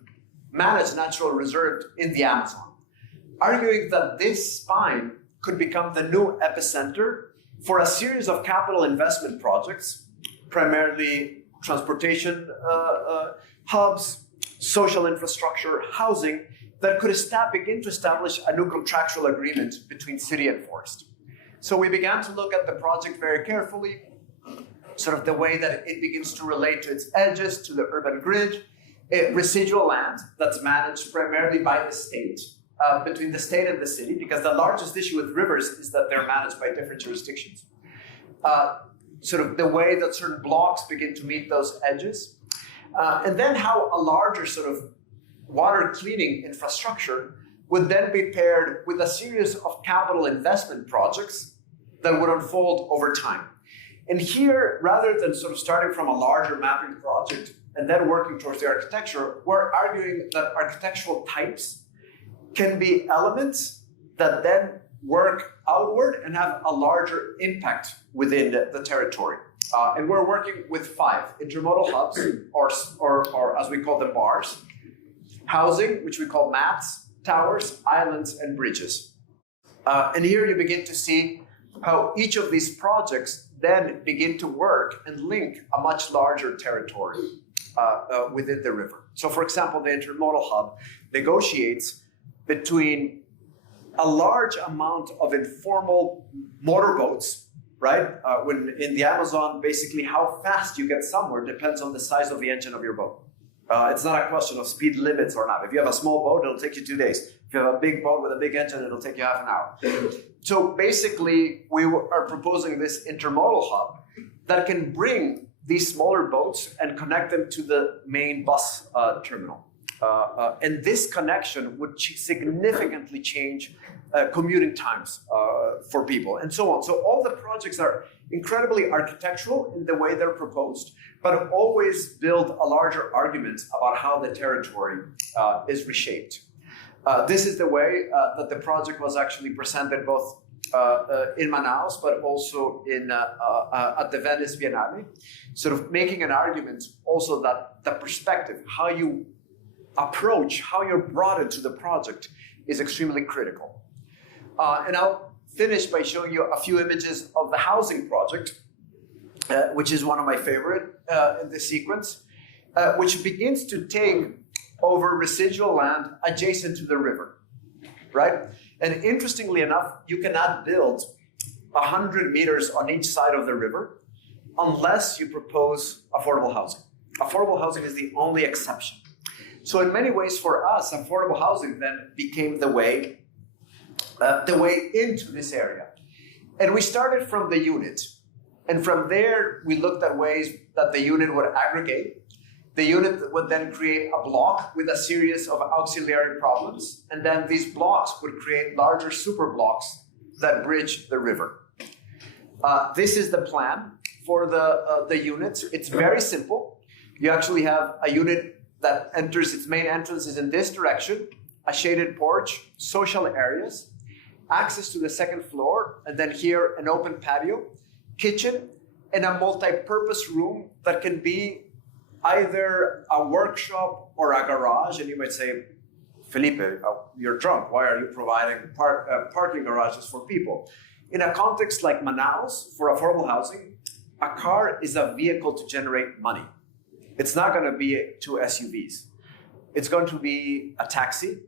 managed natural reserve in the Amazon, arguing that this spine could become the new epicenter for a series of capital investment projects, primarily transportation hubs, social infrastructure, housing, that could begin to establish a new contractual agreement between city and forest. So we began to look at the project very carefully, sort of the way that it begins to relate to its edges, to the urban grid, residual land that's managed primarily by the state, between the state and the city, because the largest issue with rivers is that they're managed by different jurisdictions. Sort of the way that certain blocks begin to meet those edges, and then how a larger sort of water cleaning infrastructure would then be paired with a series of capital investment projects that would unfold over time. And here, rather than sort of starting from a larger mapping project and then working towards the architecture, we're arguing that architectural types can be elements that then work outward and have a larger impact within the territory. And we're working with 5 intermodal hubs, or as we call them, bars, housing, which we call mats, towers, islands, and bridges. And here you begin to see how each of these projects then begin to work and link a much larger territory within the river. So for example, the intermodal hub negotiates between a large amount of informal motorboats, right? When in the Amazon, basically how fast you get somewhere depends on the size of the engine of your boat. It's not a question of speed limits or not. If you have a small boat, it'll take you 2 days. If you have a big boat with a big engine, it'll take you half an hour. So basically, we are proposing this intermodal hub that can bring these smaller boats and connect them to the main bus terminal. And this connection would significantly change commuting times for people and so on. So all the projects are incredibly architectural in the way they're proposed, but always build a larger argument about how the territory is reshaped. This is the way that the project was actually presented both in Manaus, but also at the Venice Biennale, sort of making an argument also that the perspective, how you approach, how you're brought into the project is extremely critical. And I'll finish by showing you a few images of the housing project, which is one of my favorite in this sequence, which begins to take over residual land adjacent to the river, right? And interestingly enough, you cannot build 100 meters on each side of the river unless you propose affordable housing. Affordable housing is the only exception. So in many ways for us, affordable housing then became the way into this area. And we started from the unit. And from there, we looked at ways that the unit would aggregate. The unit would then create a block with a series of auxiliary problems. And then these blocks would create larger super blocks that bridge the river. This is the plan for the units. It's very simple. You actually have a unit that enters, its main entrance is in this direction, a shaded porch, social areas, access to the second floor, and then here an open patio, kitchen, and a multi-purpose room that can be either a workshop or a garage. And you might say, Felipe, you're drunk. Why are you providing parking garages for people? In a context like Manaus, for affordable housing, a car is a vehicle to generate money. It's not going to be 2 SUVs. It's going to be a taxi,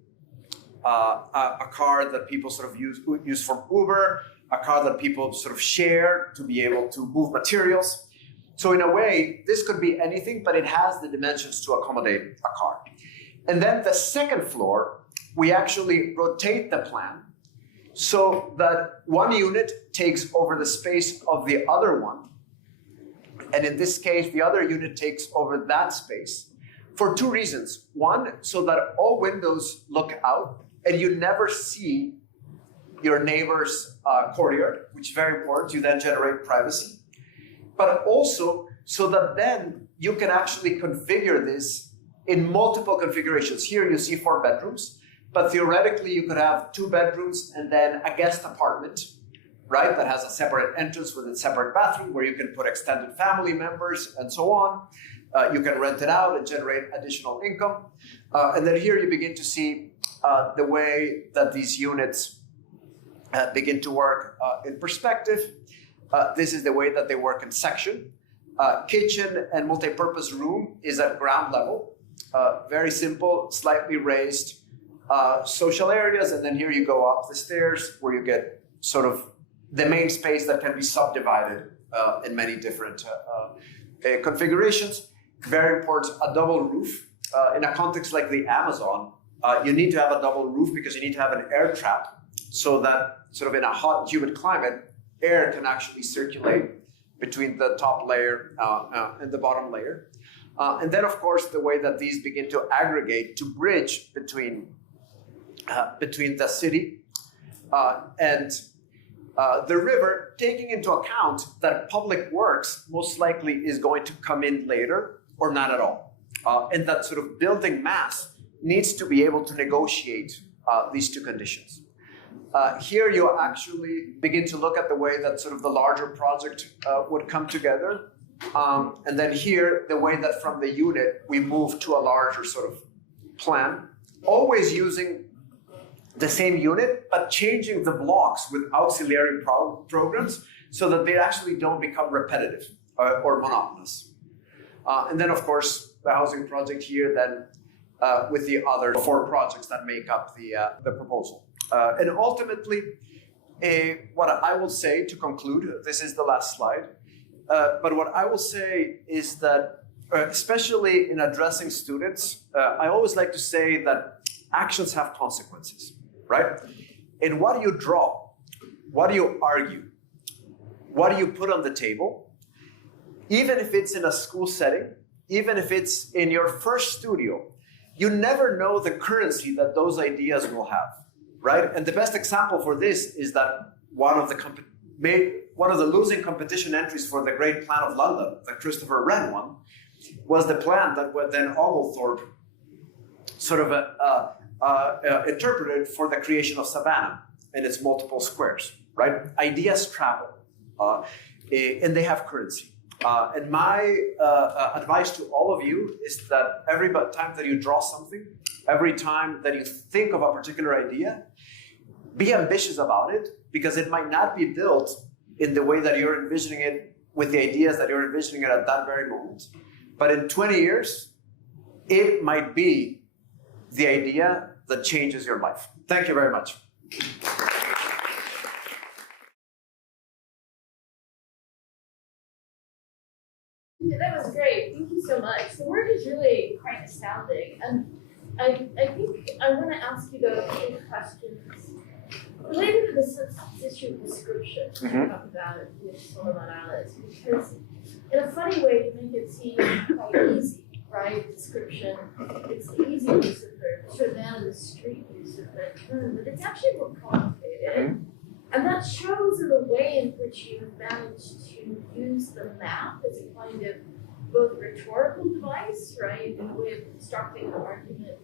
a car that people sort of use for Uber, a car that people sort of share to be able to move materials. So in a way, this could be anything, but it has the dimensions to accommodate a car. And then the second floor, we actually rotate the plan so that one unit takes over the space of the other one. And in this case, the other unit takes over that space for 2 reasons. One, so that all windows look out and you never see your neighbor's courtyard, which is very important. You then generate privacy. But also so that then you can actually configure this in multiple configurations. Here you see 4 bedrooms, but theoretically you could have 2 bedrooms and then a guest apartment, right? That has a separate entrance with a separate bathroom where you can put extended family members and so on. You can rent it out and generate additional income. And then here you begin to see the way that these units begin to work in perspective. This is the way that they work in section. Kitchen and multi-purpose room is at ground level. Very simple, slightly raised social areas. And then here you go up the stairs where you get sort of the main space that can be subdivided in many different configurations. Very important, a double roof. In a context like the Amazon, you need to have a double roof because you need to have an air trap so that sort of in a hot, humid climate, air can actually circulate between the top layer and the bottom layer. And then, of course, the way that these begin to aggregate to bridge between the city and the river, taking into account that public works most likely is going to come in later or not at all. And that sort of building mass needs to be able to negotiate these two conditions. Here you actually begin to look at the way that sort of the larger project would come together. And then here, the way that from the unit, we move to a larger sort of plan, always using the same unit, but changing the blocks with auxiliary programs so that they actually don't become repetitive or monotonous. And then, of course, the housing project here then with the other 4 projects that make up the proposal. And ultimately, what I will say to conclude, this is the last slide, but what I will say is that, especially in addressing students, I always like to say that actions have consequences, right? And what do you draw? What do you argue? What do you put on the table? Even if it's in a school setting, even if it's in your first studio, you never know the currency that those ideas will have, right? And the best example for this is that one of the losing competition entries for the Great Plan of London, that Christopher Wren won, was the plan that then Oglethorpe sort of interpreted for the creation of Savannah and its multiple squares, right? Ideas travel, and they have currency. And my advice to all of you is that every time that you draw something, every time that you think of a particular idea, be ambitious about it, because it might not be built in the way that you're envisioning it with the ideas that you're envisioning it at that very moment. But in 20 years, it might be the idea that changes your life. Thank you very much. Yeah, that was great. Thank you so much. The work is really quite astounding. And I think I want to ask you though a few questions related to this issue of description. Mm-hmm. Talk about it with Solar Morales, because in a funny way to make it seem quite easy, right? Description. It's the easy use of the sort of down in the street use of that term, but it's actually more complicated. Mm-hmm. And that shows in the way in which you have managed to use the map as a kind of both rhetorical device, right, in a way of constructing an argument,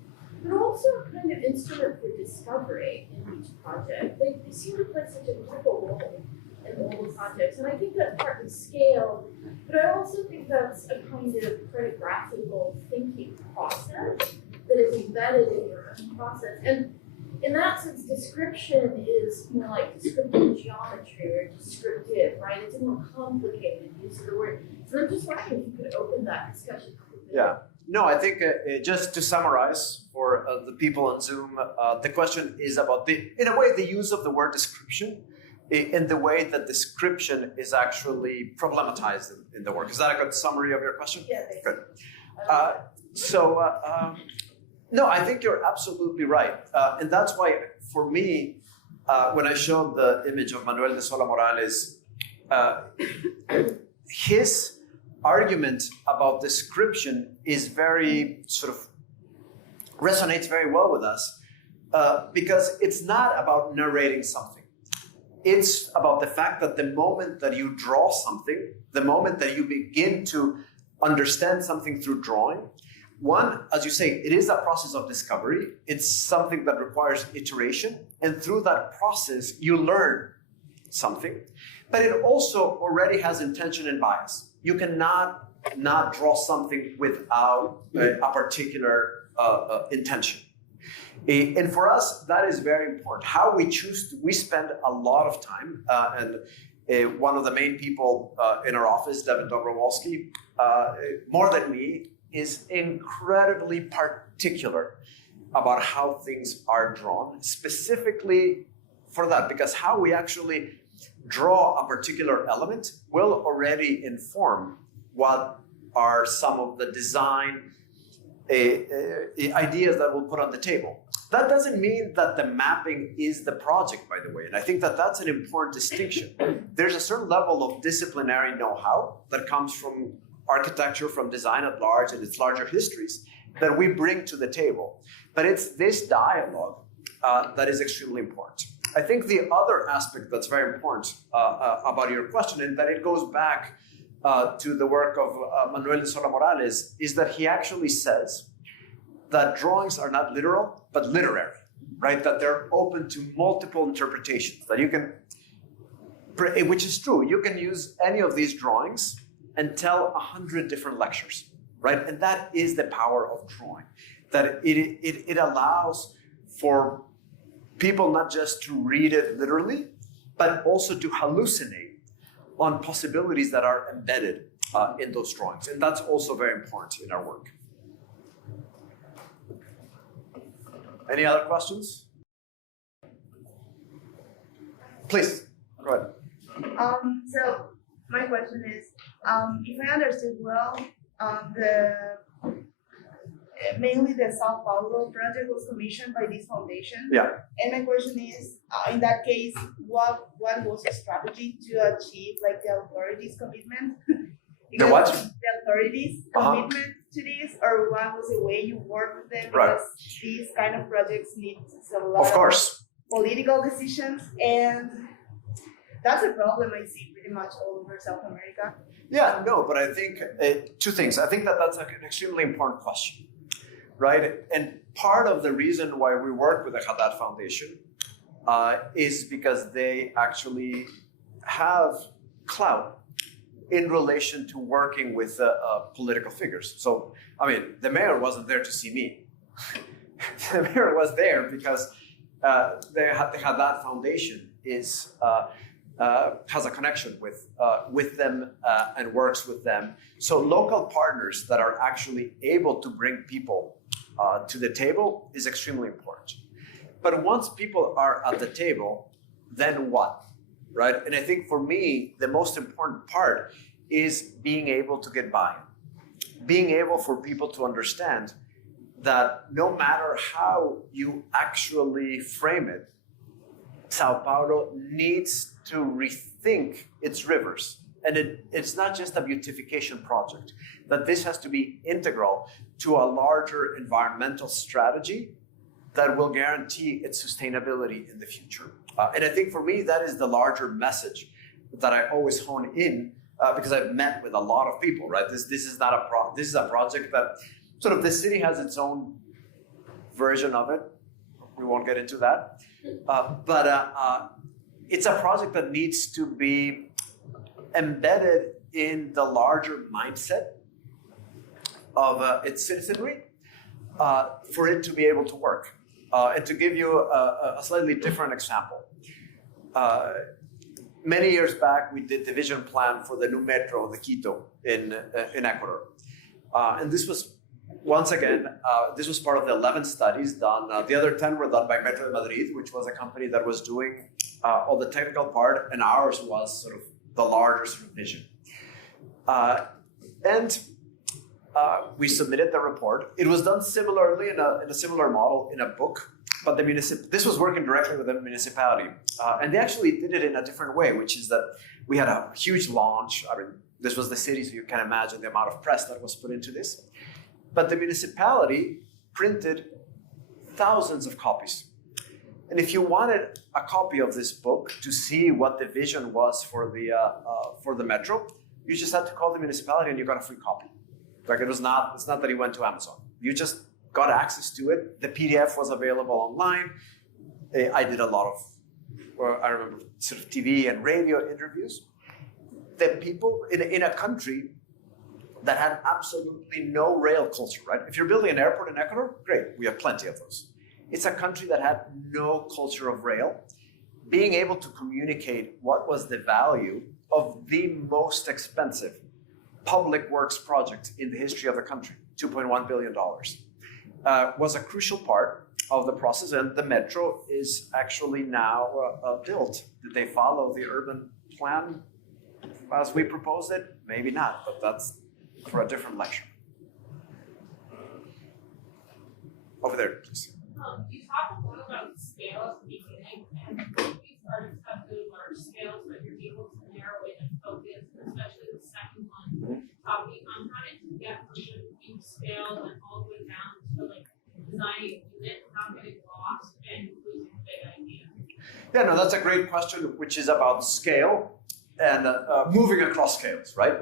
but also a kind of instrument for discovery in each project. They seem to play such a critical role in all the projects. And I think that's partly scale, but I also think that's a kind of cartographical thinking process that is embedded in your own process. And in that sense, description is more like descriptive geometry or descriptive, right? It's a more complicated use of the word. So I'm just wondering if you could open that discussion. Yeah. No, I think just to summarize for the people on Zoom, the question is about, in a way, the use of the word description in the way that description is actually problematized in the work. Is that a good summary of your question? Yeah, good. No, I think you're absolutely right. And that's why, for me, when I showed the image of Manuel de Sola Morales, his argument about description is very sort of resonates very well with us because it's not about narrating something. it's about the fact that the moment that you draw something, the moment that you begin to understand something through drawing, one, as you say, it is a process of discovery. It's something that requires iteration. And through that process, you learn something. But it also already has intention and bias. You cannot not draw something without a particular intention. And for us, that is very important. How we choose to, we spend a lot of time, and one of the main people in our office, Devin Dobrowolski, more than me, is incredibly particular about how things are drawn, specifically for that, because how we actually draw a particular element will already inform what are some of the design ideas that we'll put on the table. That doesn't mean that the mapping is the project, by the way, and I think that that's an important distinction. There's a certain level of disciplinary know-how that comes from architecture, from design at large and its larger histories that we bring to the table. But it's this dialogue that is extremely important. I think the other aspect that's very important about your question, and that it goes back to the work of Manuel de Sola Morales, is that he actually says that drawings are not literal, but literary, right? That they're open to multiple interpretations, that you can, which is true, you can use any of these drawings and tell 100 different lectures, right? And that is the power of drawing, that it allows for people not just to read it literally, but also to hallucinate on possibilities that are embedded in those drawings. And that's also very important in our work. Any other questions? Please, go ahead. So my question is, if I understood well, mainly the Sao Paulo project was commissioned by this foundation. Yeah. And my question is, in that case, what was the strategy to achieve like the authorities' commitment? The what? The authorities' commitment to this, or what was the way you work with them? Because these kind of projects need a lot of political decisions, and that's a problem I see pretty much all over South America. Yeah, no, but I think two things. I think that that's an extremely important question, right? And part of the reason why we work with the Haddad Foundation is because they actually have clout in relation to working with political figures. So, I mean, the mayor wasn't there to see me. The mayor was there because the Haddad Foundation is has a connection with them and works with them. So local partners that are actually able to bring people to the table is extremely important. But once people are at the table, then what, right? And I think for me, the most important part is being able to get buy-in, being able for people to understand that no matter how you actually frame it, Sao Paulo needs to rethink its rivers. And it's not just a beautification project, that this has to be integral to a larger environmental strategy that will guarantee its sustainability in the future. And I think for me, that is the larger message that I always hone in because I've met with a lot of people, right? This is not this is a project that sort of the city has its own version of it. We won't get into that. But it's a project that needs to be embedded in the larger mindset of its citizenry for it to be able to work. And to give you a slightly different example, many years back, we did the vision plan for the new metro in the Quito in Ecuador. And this was, once again, this was part of the 11 studies done. The other 10 were done by Metro de Madrid, which was a company that was doing all the technical part, and ours was sort of the larger sort of vision. We submitted the report. It was done similarly in a similar model in a book, but this was working directly with the municipality. And they actually did it in a different way, which is that we had a huge launch. I mean, this was the city, so you can imagine the amount of press that was put into this. But the municipality printed thousands of copies. And if you wanted a copy of this book to see what the vision was for the metro, you just had to call the municipality and you got a free copy. Like it's not that you went to Amazon. You just got access to it. The PDF was available online. I did a lot of, I remember sort of TV and radio interviews. The people in a country that had absolutely no rail culture, right? If you're building an airport in Ecuador, great, we have plenty of those. It's a country that had no culture of rail. Being able to communicate what was the value of the most expensive public works project in the history of the country, $2.1 billion, was a crucial part of the process. And the metro is actually now built. Did they follow the urban plan as we proposed it? Maybe not, but that's for a different lecture. Over there, please. You talked a lot about scale at the beginning, and these artists have really large scales, but you're able to narrow it and focus, especially the second one, talking on how to get from the huge scale and all the way down to like designing a unit, not getting lost and losing the big idea. Yeah, no, that's a great question, which is about scale and moving across scales, right?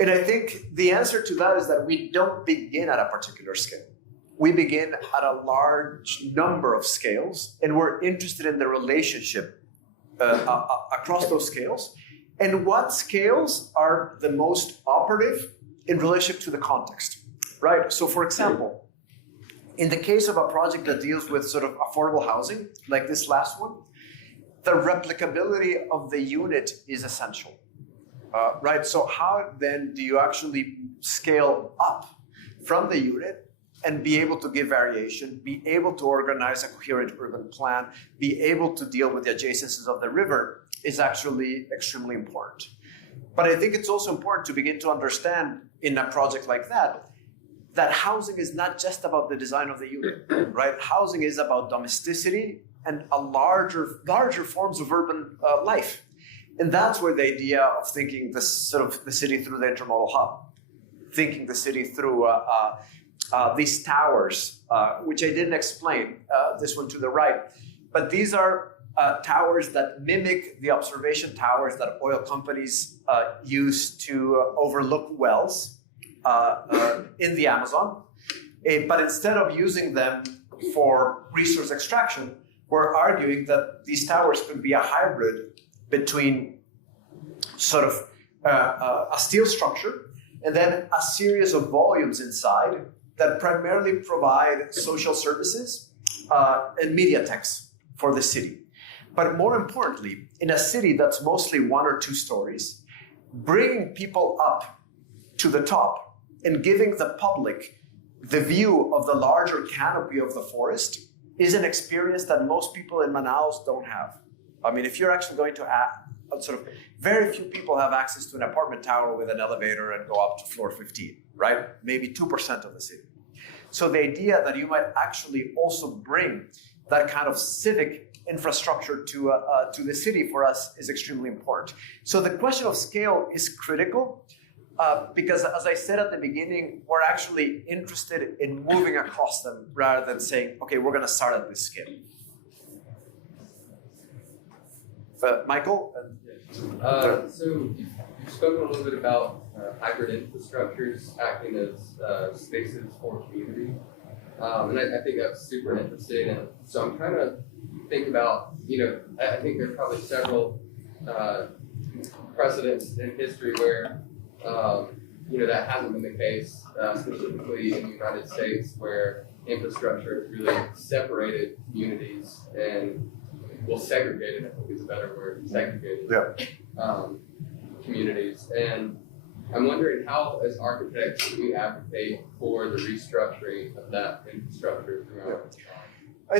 And I think the answer to that is that we don't begin at a particular scale. We begin at a large number of scales, and we're interested in the relationship across those scales, and what scales are the most operative in relationship to the context, right? So for example, in the case of a project that deals with sort of affordable housing, like this last one, the replicability of the unit is essential, right? So how then do you actually scale up from the unit and be able to give variation, be able to organize a coherent urban plan, be able to deal with the adjacencies of the river is actually extremely important. But I think it's also important to begin to understand in a project like that, that housing is not just about the design of the unit, right? Housing is about domesticity and a larger forms of urban life. And that's where the idea of thinking this sort of the city through the intermodal hub, thinking the city through these towers, which I didn't explain, this one to the right, but these are towers that mimic the observation towers that oil companies use to overlook wells in the Amazon. But instead of using them for resource extraction, we're arguing that these towers could be a hybrid between sort of a steel structure and then a series of volumes inside that primarily provide social services and media techs for the city. But more importantly, in a city that's mostly 1 or 2 stories, bringing people up to the top and giving the public the view of the larger canopy of the forest is an experience that most people in Manaus don't have. I mean, if you're actually going to sort of, very few people have access to an apartment tower with an elevator and go up to floor 15, right? Maybe 2% of the city. So the idea that you might actually also bring that kind of civic infrastructure to the city for us is extremely important. So the question of scale is critical because, as I said at the beginning, we're actually interested in moving across them rather than saying, okay, we're going to start at this scale. Michael? So you've spoken a little bit about hybrid infrastructures acting as spaces for community. And I think that's super interesting. And so I'm trying to think about, I think there's probably several precedents in history where, that hasn't been the case, specifically in the United States, where infrastructure has really separated communities and, segregated, I think is a better word, segregated communities. And I'm wondering how, as architects, do we advocate for the restructuring of that infrastructure throughout?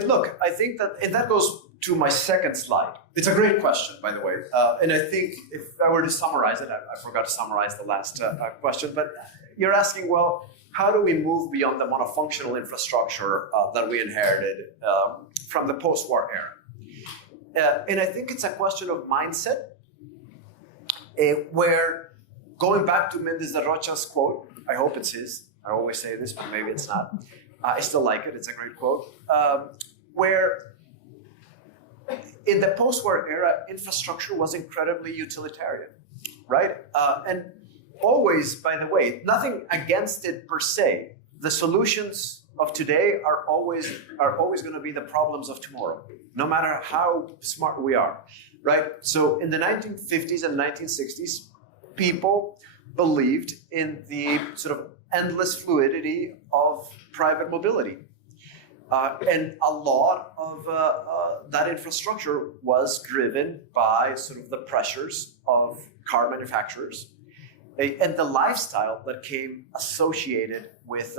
Look, I think that, and that goes to my second slide. It's a great question, by the way. And I think if I were to summarize it, I forgot to summarize the last question, but you're asking, well, how do we move beyond the monofunctional infrastructure that we inherited from the post-war era? And I think it's a question of mindset, where going back to Mendes de Rocha's quote, I hope it's his, I always say this, but maybe it's not. I still like it, it's a great quote, where in the post-war era, infrastructure was incredibly utilitarian, right? And always, by the way, nothing against it per se. The solutions of today are always going to be the problems of tomorrow, no matter how smart we are, right? So in the 1950s and 1960s, people believed in the sort of endless fluidity of private mobility. And a lot of that infrastructure was driven by sort of the pressures of car manufacturers and the lifestyle that came associated with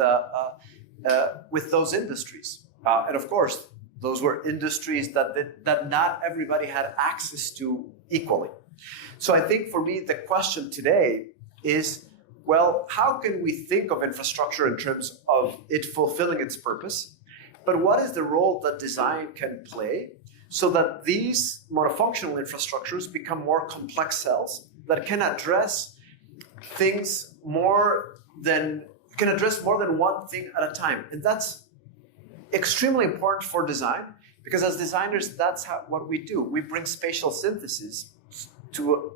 those industries. And of course, those were industries that not everybody had access to equally. So I think for me, the question today is, well, how can we think of infrastructure in terms of it fulfilling its purpose? But what is the role that design can play so that these monofunctional infrastructures become more complex cells that can address things more than one thing at a time? And that's extremely important for design, because as designers, that's what we do. We bring spatial synthesis to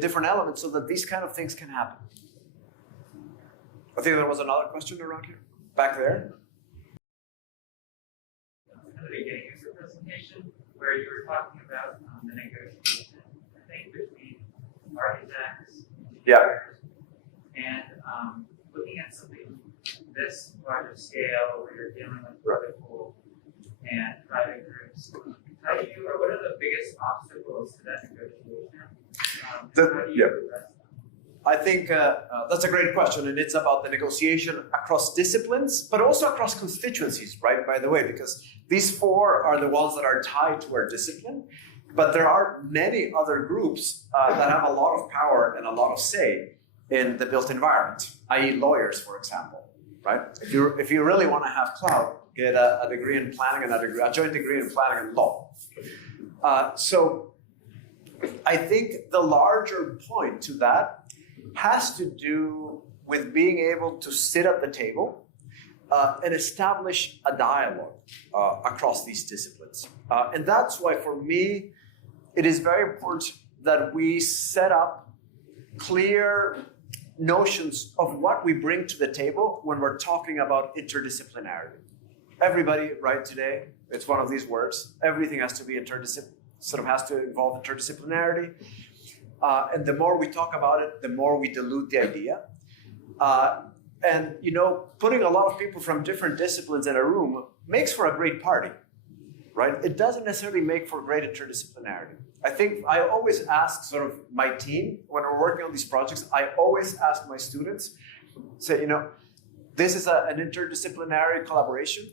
different elements so that these kind of things can happen. I think there was another question around here, back there. At the beginning of your presentation, where you were talking about the negotiation, I think, between architects, engineers, and looking at something this larger scale, where you're dealing with vertical and private groups. What are the biggest obstacles to that negotiation? How do you address them? I think that's a great question, and it's about the negotiation across disciplines, but also across constituencies, right? By the way, because these four are the ones that are tied to our discipline, but there are many other groups that have a lot of power and a lot of say in the built environment, i.e. lawyers, for example, right? If you really want to have clout, get a degree in planning and a joint degree in planning and law. So I think the larger point to that has to do with being able to sit at the table and establish a dialogue across these disciplines. And that's why, for me, it is very important that we set up clear notions of what we bring to the table when we're talking about interdisciplinarity. Everybody, right, today, it's one of these words, everything has to be has to involve interdisciplinarity. And the more we talk about it, the more we dilute the idea. And, putting a lot of people from different disciplines in a room makes for a great party, right? It doesn't necessarily make for great interdisciplinarity. I think I always ask sort of my team, when we're working on these projects, I always ask my students, say, this is an interdisciplinary collaboration.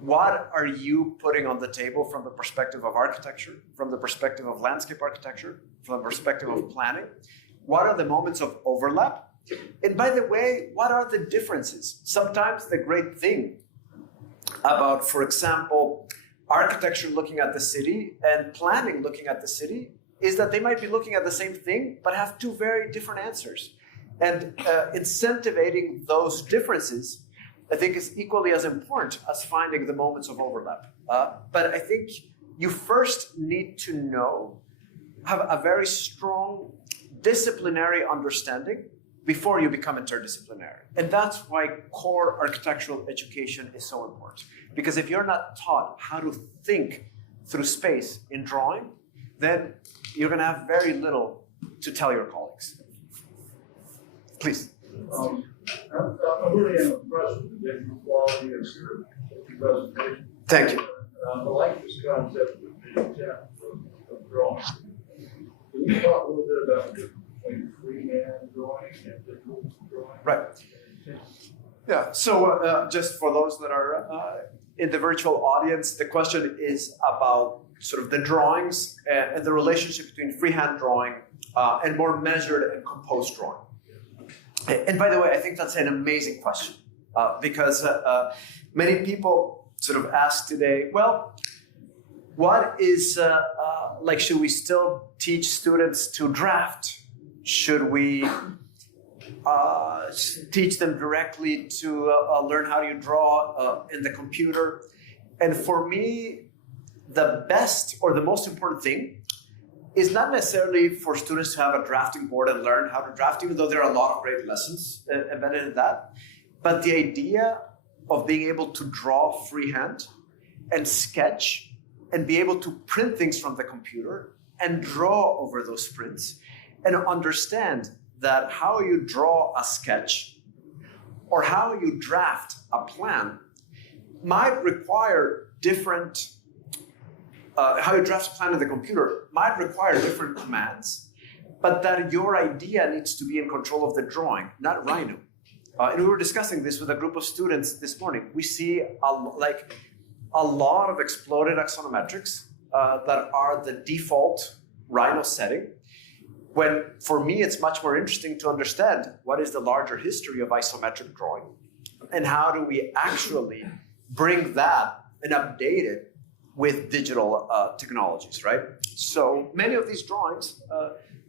What are you putting on the table from the perspective of architecture, from the perspective of landscape architecture, from the perspective of planning? What are the moments of overlap? And by the way, what are the differences? Sometimes the great thing about, for example, architecture looking at the city and planning looking at the city is that they might be looking at the same thing, but have two very different answers. And incentivating those differences, I think, is equally as important as finding the moments of overlap. But I think you first need to have a very strong disciplinary understanding before you become interdisciplinary. And that's why core architectural education is so important. Because if you're not taught how to think through space in drawing, then you're going to have very little to tell your colleagues. Please. I'm really impressed with the visual quality of your presentation. Thank you. I like this concept of the intent of drawing. Can you talk a little bit about the difference between freehand drawing and digital drawing? Right. Yeah. So just for those that are in the virtual audience, the question is about sort of the drawings and the relationship between freehand drawing and more measured and composed drawing. And by the way, I think that's an amazing question because many people sort of ask today, well, what is, should we still teach students to draft? Should we teach them directly to learn how you draw in the computer? And for me, the best or the most important thing is not necessarily for students to have a drafting board and learn how to draft, even though there are a lot of great lessons embedded in that. But the idea of being able to draw freehand and sketch and be able to print things from the computer and draw over those prints and understand that how you draw a sketch or how you draft a plan might require different, how you draft a plan in the computer might require different commands, but that your idea needs to be in control of the drawing, not Rhino. And we were discussing this with a group of students this morning. We see a lot of exploded axonometrics that are the default Rhino setting, when for me it's much more interesting to understand what is the larger history of isometric drawing and how do we actually bring that and update it with digital technologies, right? So many of these drawings,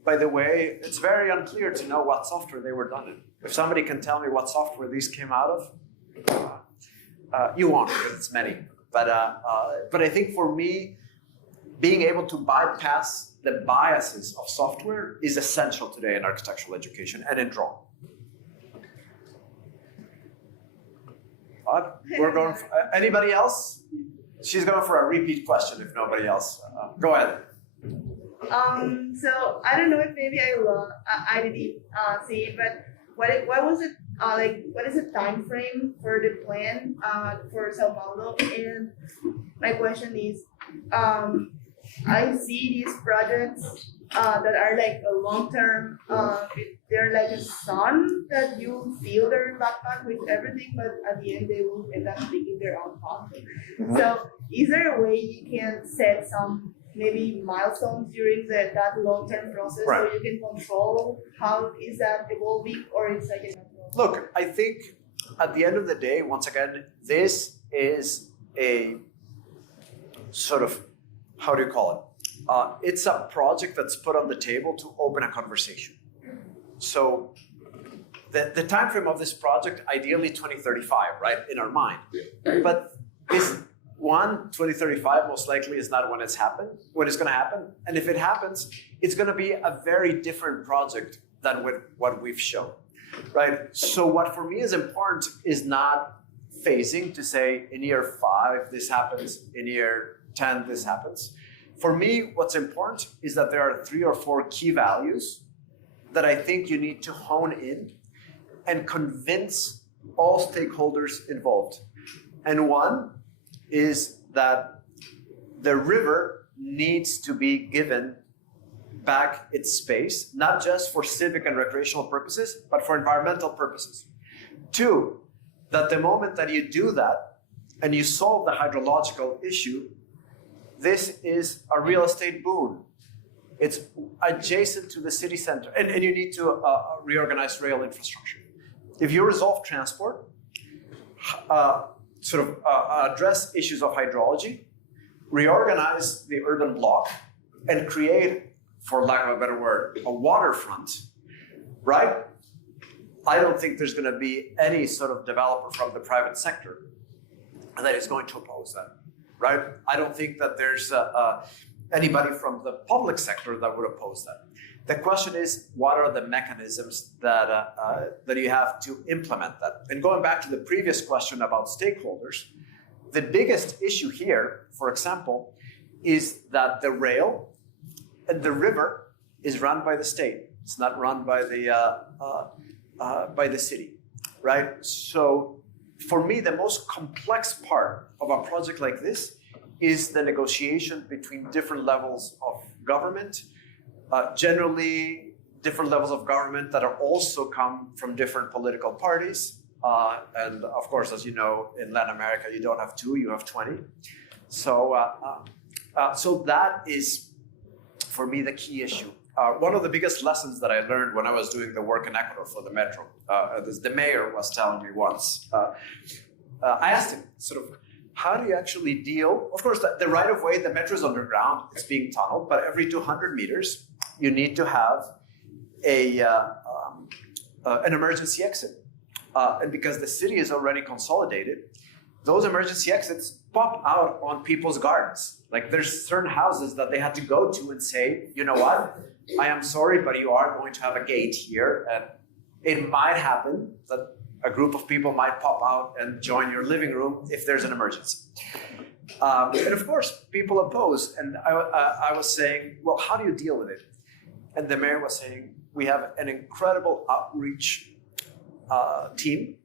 by the way, it's very unclear to know what software they were done in. If somebody can tell me what software these came out of, you won't, because it's many. But I think for me, being able to bypass the biases of software is essential today in architectural education and in drawing. We're going for, anybody else? She's going for a repeat question if nobody else. Go ahead. So I don't know if maybe I didn't see it, but what was it like? What is the time frame for the plan for Sao Paulo? And my question is, I see these projects that are like a long term. They're like a sun that you fill their backpack with everything, but at the end they will end up taking their own path. Mm-hmm. So is there a way you can set some maybe milestones during that long-term process, right, so you can control how is that evolving, or it's like a... Look, I think at the end of the day, once again, this is a sort of, how do you call it? It's a project that's put on the table to open a conversation. So the time frame of this project, ideally 2035, right, in our mind. But this 2035 most likely is not when it's going to happen. And if it happens, it's going to be a very different project than what we've shown, right? So what for me is important is not phasing to say in year 5, this happens, in year 10, this happens. For me, what's important is that there are 3 or 4 key values that I think you need to hone in and convince all stakeholders involved. And one is that the river needs to be given back its space, not just for civic and recreational purposes, but for environmental purposes. 2, that the moment that you do that and you solve the hydrological issue, this is a real estate boon. It's adjacent to the city center, and you need to reorganize rail infrastructure. If you resolve transport, address issues of hydrology, reorganize the urban block, and create, for lack of a better word, a waterfront, right? I don't think there's going to be any sort of developer from the private sector that is going to oppose that, right? I don't think that there's anybody from the public sector that would oppose that. The question is, what are the mechanisms that you have to implement that? And going back to the previous question about stakeholders, the biggest issue here, for example, is that the rail and the river is run by the state. It's not run by the city, right? So for me, the most complex part of a project like this is the negotiation between different levels of government, generally different levels of government that are also come from different political parties. And of course, as you know, in Latin America, you don't have 2, you have 20. So that is, for me, the key issue. One of the biggest lessons that I learned when I was doing the work in Ecuador for the metro, the mayor was telling me once, I asked him, how do you actually deal? Of course, the right-of-way, the metro is underground, it's being tunneled, but every 200 meters, you need to have an emergency exit. And because the city is already consolidated, those emergency exits pop out on people's gardens. Like there's certain houses that they had to go to and say, you know what, I am sorry, but you are going to have a gate here. And it might happen that a group of people might pop out and join your living room if there's an emergency. And of course, people oppose. And I was saying, well, how do you deal with it? And the mayor was saying, we have an incredible outreach team,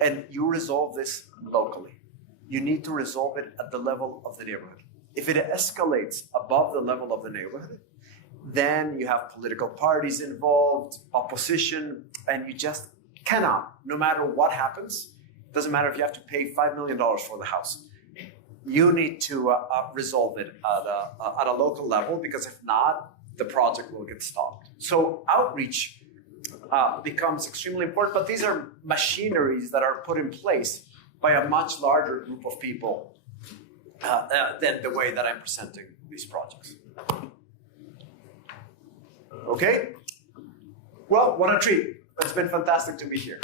and you resolve this locally. You need to resolve it at the level of the neighborhood. If it escalates above the level of the neighborhood, then you have political parties involved, opposition, and you just cannot, no matter what happens, doesn't matter if you have to pay $5 million for the house. You need to resolve it at a local level, because if not, the project will get stopped. So outreach becomes extremely important, but these are machineries that are put in place by a much larger group of people than the way that I'm presenting these projects. Okay? Well, what a treat. It's been fantastic to be here.